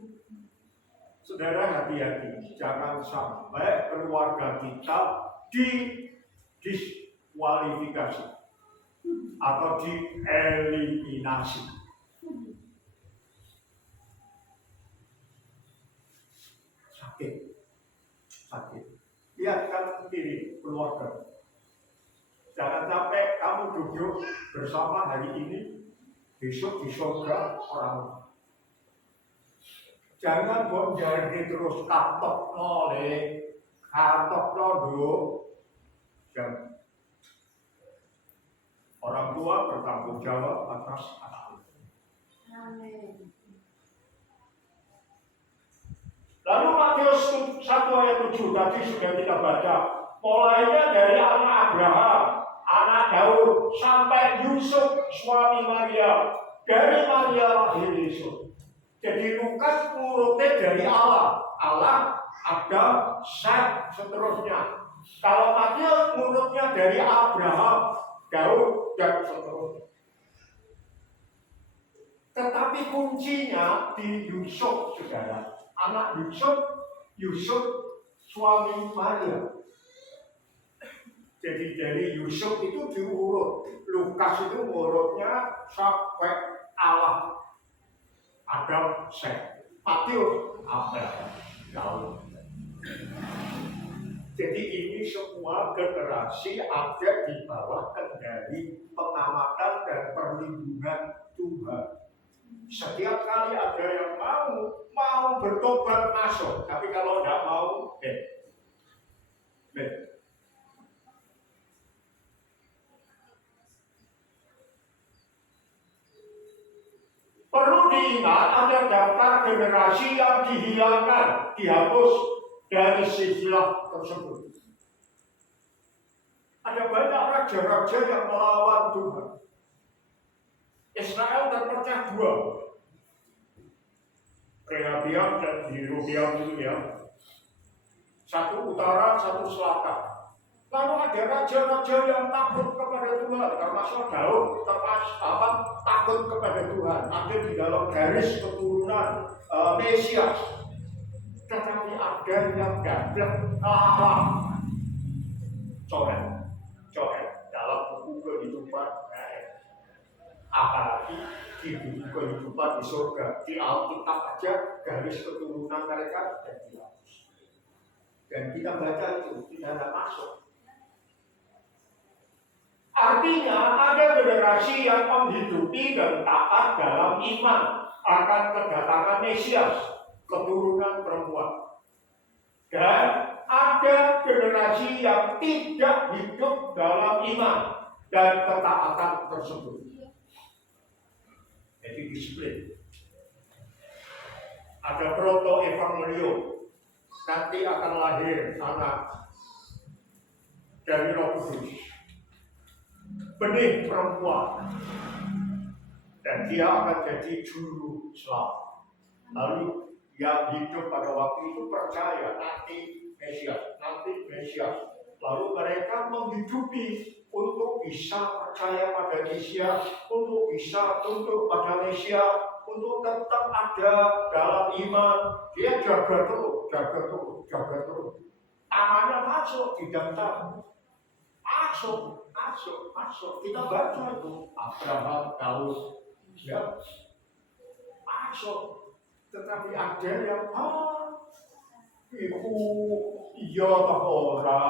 Saudara hati-hati, jangan sampai keluarga kita didiskualifikasi atau dieliminasi. Sakit. Lihat kan kiri keluarga. Jangan sampai kamu duduk bersama hari ini, besok di surga orang. Jangan jadi terus katok dulu. Dan orang tua bertanggung jawab atas anak. Amin. Lalu Matius 1 ayat 7 tadi sudah kita baca. Mulainya dari anak Abraham, anak Daud, sampai Yusuf suami Maria. Dari Maria lahir Yesus. Jadi Lukas urutnya dari Allah. Allah, Adam, Seth, seterusnya. Kalau Matius urutnya dari Abraham, Daud, dan seterusnya. Tetapi kuncinya di Yusuf, saudara. Anak Yusuf suami Maria. Jadi dari Yusuf itu diurut. Lukas itu urutnya sampai Allah. Adam, Seth. Matius, Abraham, Daud. Jadi ini semua generasi ada di bawah kendali pengamatan dan perlindungan Tuhan. Setiap kali ada yang mau bertobat masuk, tapi kalau tidak mau, perlu diingat ada daftar generasi yang dihilangkan, dihapus dari silsilah tersebut. Ada banyak raja-raja yang melawan Tuhan. Israel terpecah dua. Rehabiam dan Yerobeam itu ya. Satu utara, satu selatan. Lalu ada raja-raja yang takut kepada Tuhan, termasuk Daud, takut kepada Tuhan. Ada di dalam garis keturunan Mesias. Tetapi ada yang gagal coret dalam buku kehidupan. Apalagi di buku kehidupan di surga, di Alkitab aja garis keturunan mereka sudah dihapus. Dan kita baca itu tidak masuk. Artinya ada generasi yang menghidupi dan taat dalam iman akan kedatangan Mesias, keturunan perempuan. Dan ada generasi yang tidak hidup dalam iman dan ketaatan tersebut. Jadi disiplin. Ada proto-evangelium. Nanti akan lahir anak dari Roh Kudus. Benih perempuan. Dan dia akan jadi juru selamat. Lalu yang hidup pada waktu itu percaya nanti Mesias. Lalu mereka menghidupi untuk bisa percaya pada Mesias, untuk bisa tunduk pada Mesias, untuk tetap ada dalam iman. Dia jaga terus. Tangannya masuk di daftar. Masuk. Kita baca itu Abraham, Daud, ya. Masuk. Tetapi ada yang iku iya ta ora,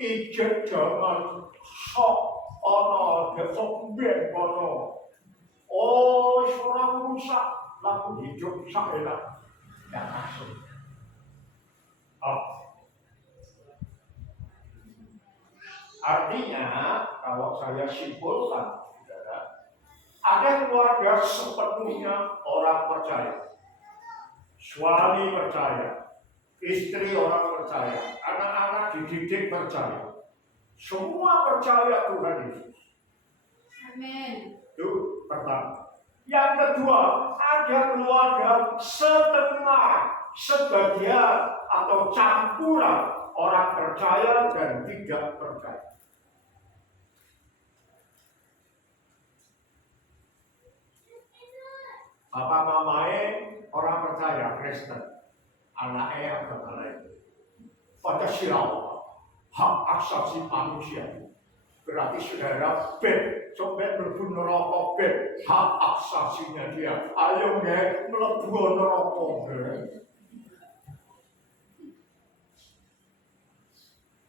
ijek jangan sok ana besok ben kono. Oh, ora rusak. lalu hidup saya yang masuk. Artinya, kalau saya simpulkan, saudara, ada keluarga sepenuhnya orang percaya, suami percaya, istri orang percaya, anak-anak dididik percaya, semua percaya Tuhan Yesus. Amin. Itu pertama. Yang kedua, ada keluarga setengah, sebagian atau campuran orang percaya dan tidak percaya. Papa mamanya orang percaya Kristen, anaknya agama lain. Pancasila, hak asasi manusia. Berarti saudara sampai mlebu neraka hak asasinya dia. Ayo nggih mlebu neraka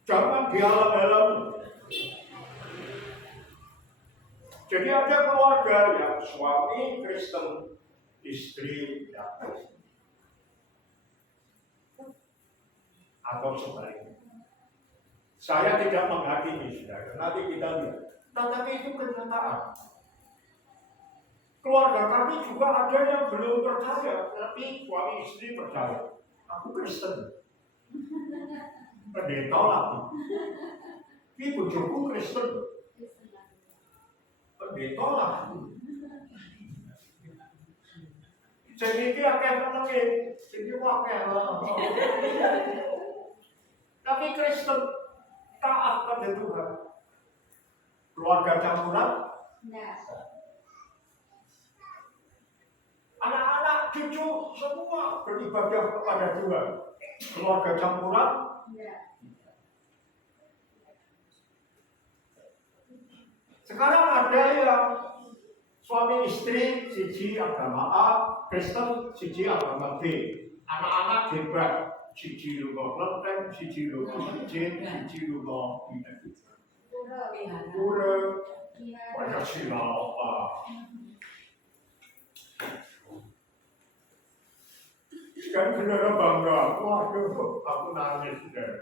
Jangan dihalang-halang. Jadi ada keluarga yang suami Kristen, istri yang Kristen. Atau sebaliknya. Saya tidak menghakimi, saudara. Nanti kita lihat. Tetapi itu kenyataan. Keluarga kami juga ada yang belum percaya, tapi suami istri percaya. Aku Kristen. Pendeta lagi. Ini bojoku Kristen. Pendeta lagi. Jadi ini akeh menengin, jadi akeh lah. Tapi Kristen taat pada Tuhan. Keluarga campuran? Enggak. Anak-anak, cucu, semua beribadah kepada Tuhan. Keluarga campuran? Enggak. Sekarang ada yang suami istri, siji agama A, Kristen, siji agama B. Anak-anak hebat, siji lunga Klenteng, siji lunga masjid, siji lunga pura, Pancasila apa. Kan saudara bangga, waduh, aku nangis saudara.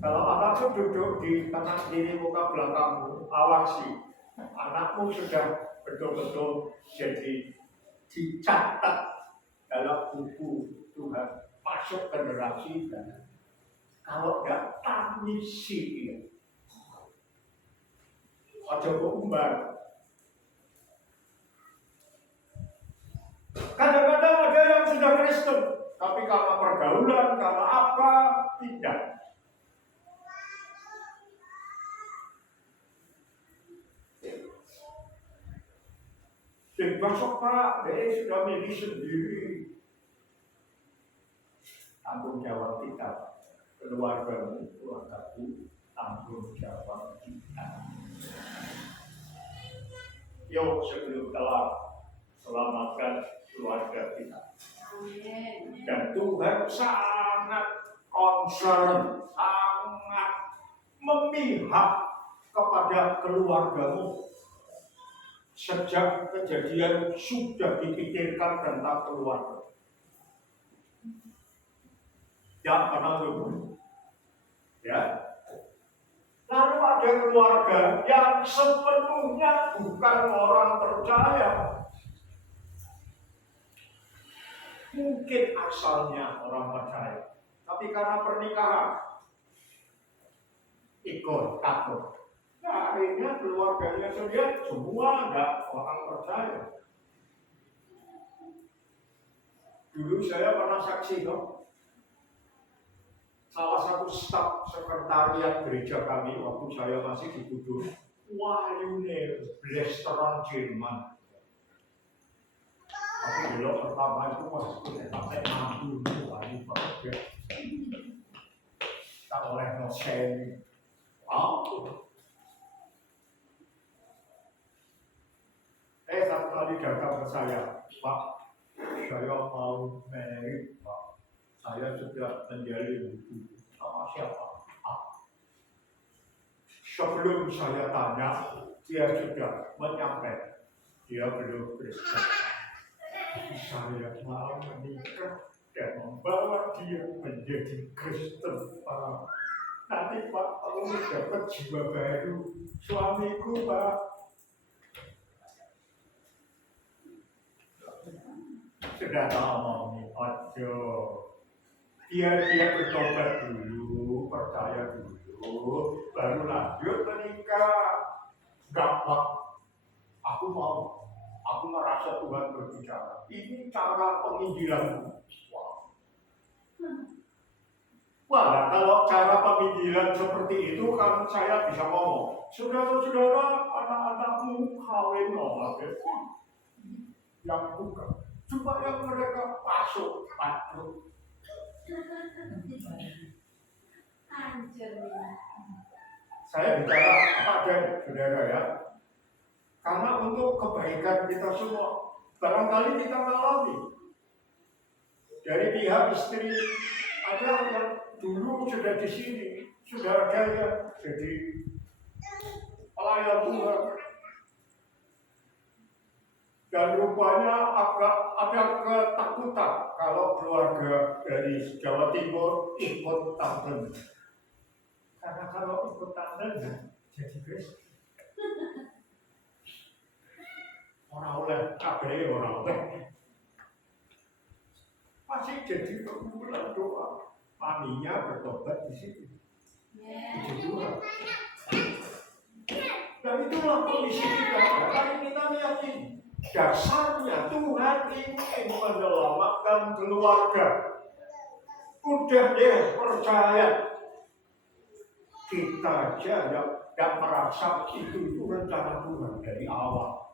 Kalau anakmu duduk di kanan kiri muka belakangmu, awasi. Anakmu sudah betul-betul jadi dicatat dalam buku Tuhan. Masuk generasi dan kalau tidak tangisi dia. Aja umbar. Kadang-kadang ada yang sudah Kristen, tapi karena pergaulan, karena apa, tidak. Dan besok Pak, dia sudah milih sendiri. Tanggung jawab kita, keluargamu, keluargaku, tanggung jawab kita. Yuk sebelum kelar, selamatkan keluarga kita. Amin. Dan Tuhan sangat concern, sangat memihak kepada keluargamu. Sejak kejadian sudah dipikirkan tentang keluarga. Jangan pernah lupa. Ya. Lalu ada keluarga yang sepenuhnya bukan orang percaya. Mungkin asalnya orang percaya, tapi karena pernikahan ikut takut. Nah, akhirnya keluarganya sendiri semua enggak orang percaya. Dulu saya pernah saksi dong. Salah satu staf sekretariat gereja kami waktu saya masih di Kudus, wayune restoran Jerman. Tapi belok pertama itu sudah sampai mampu wali banget. Tak oleh nosen. Wow. Satu kali datang ke saya, Pak, saya mau married, Pak. Saya sudah menjalin hubungan sama siapa? Sebelum saya tanya, dia sudah menyampaikan dia belum Kristen. Saya mau menikah dan membawa dia menjadi Kristen, Pak. Nanti Pak kalau dapat jiwa baru suamiku, Pak. Sudah tahu nih, ojo. Dia bertobat dulu, percaya dulu, baru lanjut menikah. Enggak, Pak. Aku merasa Tuhan berbicara. Ini cara penginjilanku. Wah, kalau cara peminggilan seperti itu kan saya bisa ngomong, saudara-saudara, anak-anakmu kawin nolak yang bukan, supaya mereka masuk patruk. Hancur. Saya bicara apa aja, saudara ya, karena untuk kebaikan kita semua, barangkali kita mengalami dari pihak istri ada yang dulu sudah di sini, sudah kaya jadi pelayan Tuhan. Dan rupanya ada ketakutan kalau keluarga dari Jawa Timur ikut tandem. Karena kalau ikut tandem jadi Kristen. Orang oleh kabeh orang oleh. Masih jadi perkumpulan doa. Maminya bertobat di situ. Puji Tuhan. Dan itulah kondisi kita. Tapi kita meyakini dasarnya Tuhan ingin menyelamatkan keluarga. Udah deh percaya. Kita aja yang merasa itu rencana Tuhan dari awal.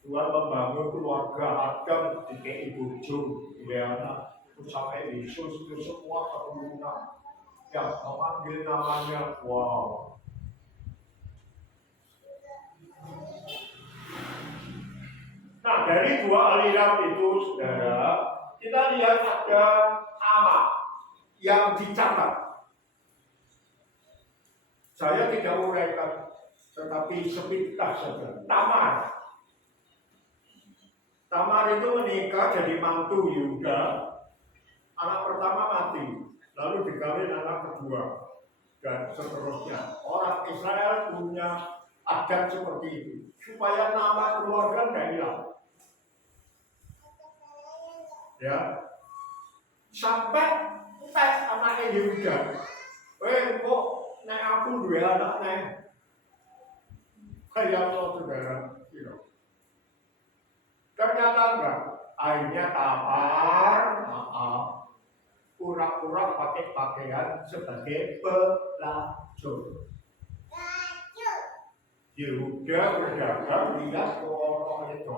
Tuhan membangun keluarga Adam di ibu Jum, Ileana. Sampai Yesus itu semua keturunan yang memanggil namanya, wow. Nah, dari dua aliran itu, saudara, kita lihat ada nama yang dicatat. Saya tidak uraikan, tetapi sepintas saja. Tamar itu menikah jadi mantu Yuda. Anak pertama mati, lalu dikawin anak kedua, dan seterusnya. Orang Israel punya adat seperti itu, supaya nama keluarga tidak hilang. Ya, sampai anaknya Yehuda, kok nek aku dua anak nek, kayak saudara, ternyata enggak. Akhirnya Tamar, pura-pura pakai pakaian sebagai pelacur. Yehuda berdagang lihat orang itu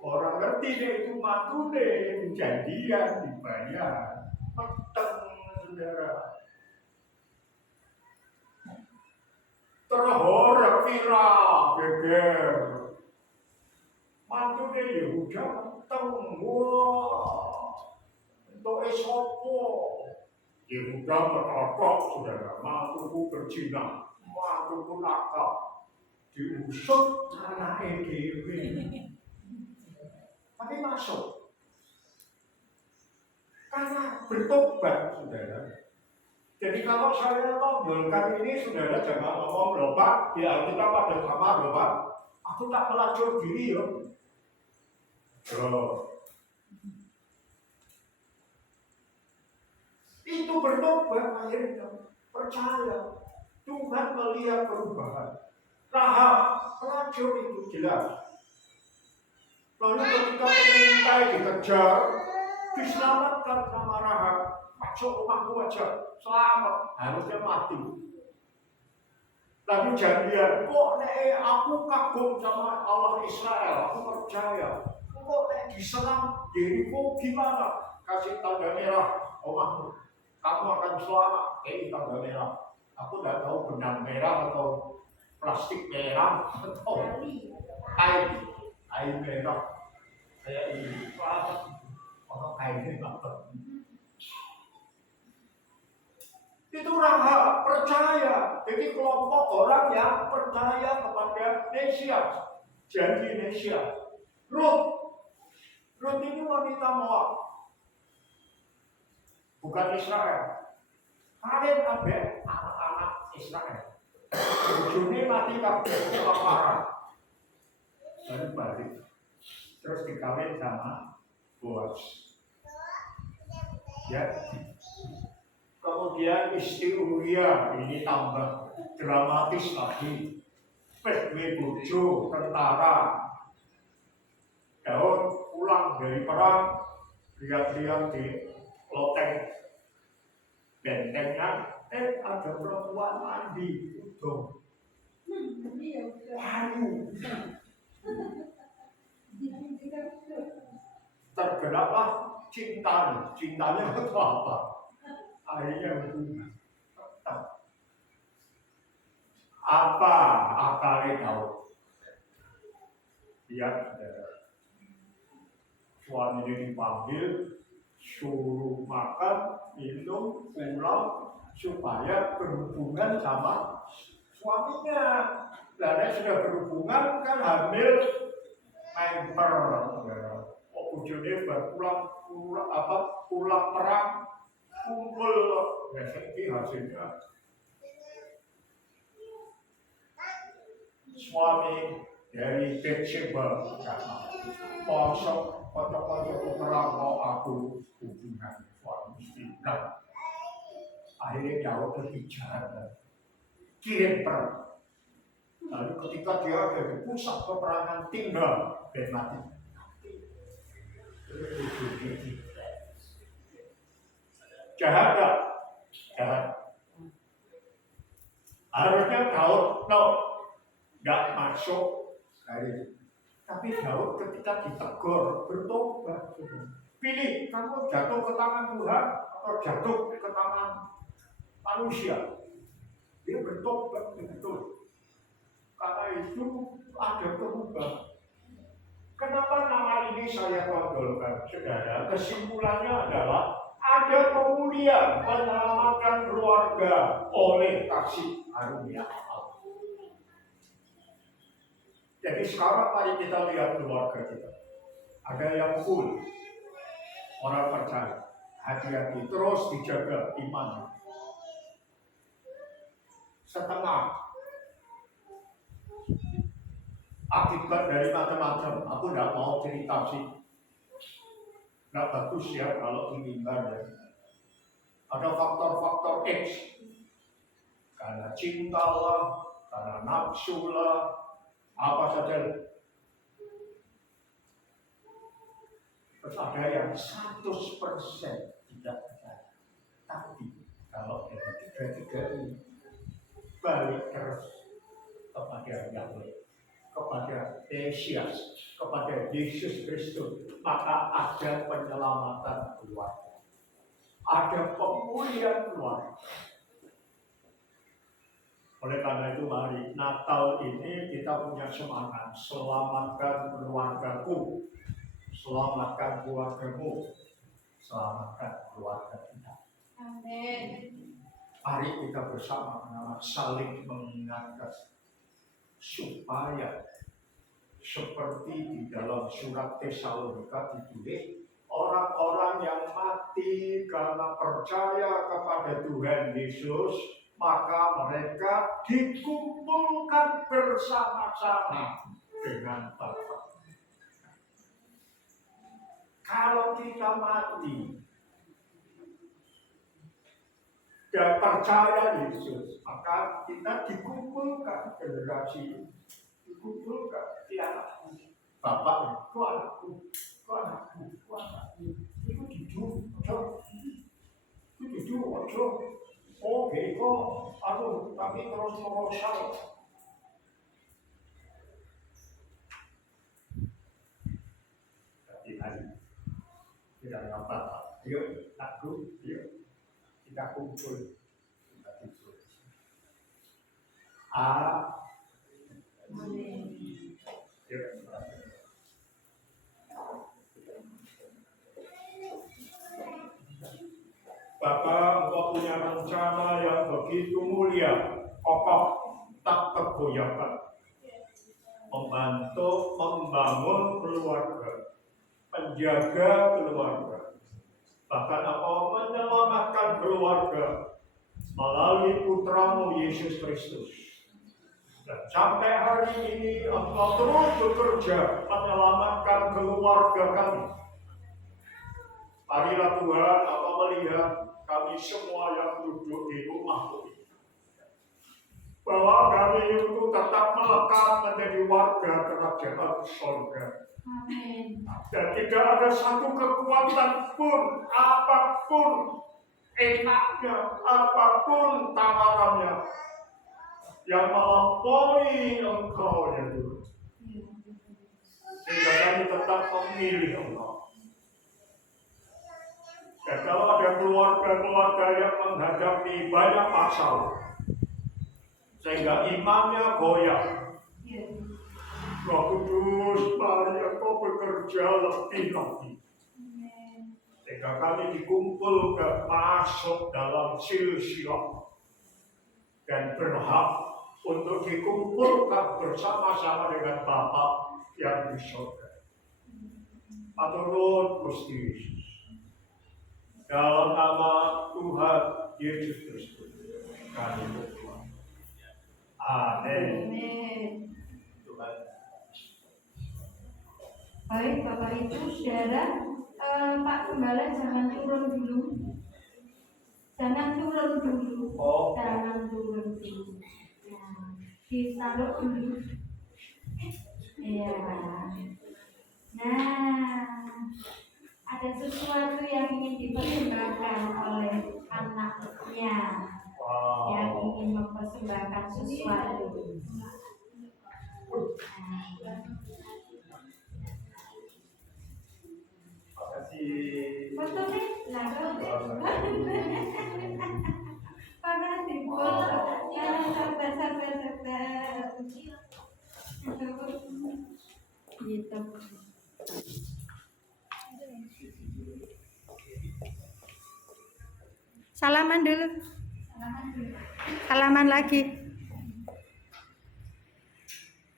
orang ngerti deh itu mantu deh, janjian dibayar, peteng saudara. Terhorak viral geger. Mantu deh Yehuda peteng, wah. Untuk esopo, Yehuda berkata, saudara, mantuku berzina, mantuku nakal, diusut anaknya dewi. Tapi masuk, karena bertobat, saudara. Jadi kalau saya tonjolkan ini, saudara jangan ngomong lobat, di Alkitab ada sama lobat, aku tak melacur diri yo. Itu bertobat akhirnya, percaya Tuhan melihat perubahan. Rahab pelacur itu jelas. Lalu ketika pengintai dikejar, diselamatkan sama Rahab. Masuk rumahku aja, selamat, harusnya mati. Lalu janjian, kok aku kagum sama Allah Israel, aku percaya. Kok diserang diriku gimana? Kasih tanda merah, omahmu. Kamu akan selamat, tanda merah. Aku tidak tahu benang merah atau plastik merah atau kain merah. Kayak ini, orang kain merah. Itu raha, percaya. Jadi kelompok orang yang percaya kepada Mesias. Janji Mesias. Ruth ini wanita Moab. Bukan Israel. Kalian ada anak-anak Israel. Ujungnya mati kabeh kelaparan. Lalu balik. Terus dikawin sama Boaz. Ya. Kemudian istri Uria ini tambah dramatis lagi. Pedwe bojo tentara. Daud pulang dari perang, lihat-lihat di loteng bentengnya, ada perempuan mandi, udung. Waduh. Tergeraklah cintanya itu apa? Akhirnya hubungan. Apa akalnya Daud? Dia suaminya dipanggil, suruh makan, minum, pulang, supaya berhubungan sama suaminya. Dan dia sudah berhubungan kan hamil, member. Ujungnya pulang perang, kumpul, ya ini hasilnya. Suami dari Betsheba karena kocok perang mau aku hubungan suami istri. Nah, akhirnya jauh berbicara, kirim perang. Lalu ketika dia ada di pusat peperangan tinggal dan mati. Jahat gak? Jahat. Harusnya Daud gak masuk hari. Tapi Daud ketika ditegur bertobat. Pilih kamu jatuh ke tangan Tuhan atau jatuh ke tangan manusia. Dia bertobat betul. Karena itu ada perubahan. Kenapa nama ini saya tonjolkan, saudara? Kesimpulannya adalah ada pemulihan menyelamatkan keluarga oleh kasih karunia Allah. Jadi sekarang mari kita lihat keluarga kita. Ada yang full, orang percaya, hati-hati terus dijaga iman. Setengah. Akibat dari macam-macam, aku tidak mau cerita sih. Tidak bagus ya kalau diimban ya. Ada faktor-faktor X. Karena cinta lah, karena nafsu lah, apa saja. Terus ada yang 100% tidak percaya. Tapi kalau dari tiga-tiga ini balik terus kepada Yahweh, kepada Mesias, kepada Yesus Kristus, maka ada penyelamatan keluarga, ada pemulihan keluarga. Oleh karena itu mari Natal ini kita punya semangat, selamatkan keluargaku, selamatkan keluargamu, selamatkan keluarga kita. Amin. Mari kita bersama-sama saling mengingatkan supaya seperti di dalam surat Tesalonika ditulis, orang-orang yang mati karena percaya kepada Tuhan Yesus, maka mereka dikumpulkan bersama-sama dengan Bapa. Kalau kita mati dan percaya Yesus, maka kita dikumpulkan generasi, dikumpulkan di anakku, bapak, itu anakku, itu anakku, itu anakku, itu jujur, ojo, oh bego, aduh, tapi terus merosot. Tapi hari tidak apa, yuk, aku, yuk. Kita kumpul. Bapak, Engkau punya rencana yang begitu mulia, kokoh, tak tergoyahkan. Membantu membangun keluarga, menjaga keluarga, bahkan apa menyelamatkan keluarga melalui putramu Yesus Kristus. Dan sampai hari ini Engkau terus bekerja menyelamatkan keluarga kami. Marilah Tuhan, Engkau melihat kami semua yang duduk di rumah ini, bahwa kami itu tetap melekat menjadi warga kerajaan surga. Amin. Dan tidak ada satu kekuatan pun, apapun enaknya, apapun tawarannya yang melampaui Engkau ya Tuhan. Sehingga kami tetap memilih Engkau. Dan kalau ada keluarga-keluarga yang menghadapi banyak masalah, sehingga imannya goyah, Roh Kudus, mari Engkau bekerja lebih lagi. Sehingga kami dikumpulkan masuk dalam silsilah dan berhak untuk dikumpulkan bersama-sama dengan Bapa yang di surga. Matur nuwun Gusti Yesus. Dalam nama Tuhan Yesus Kristus kami berdoa. Amin. Baik Bapak Ibu, saudara, Pak Gembala jangan turun dulu. Jangan turun dulu. Oh. Jangan turun dulu. Nah, ditaruh dulu. Iya. Nah, ada sesuatu yang ingin dipersembahkan oleh anaknya yang ingin mempersembahkan sesuatu. Foto nih, nah panas di foto, jangan sabar. Gitu. Salaman dulu. Salaman lagi.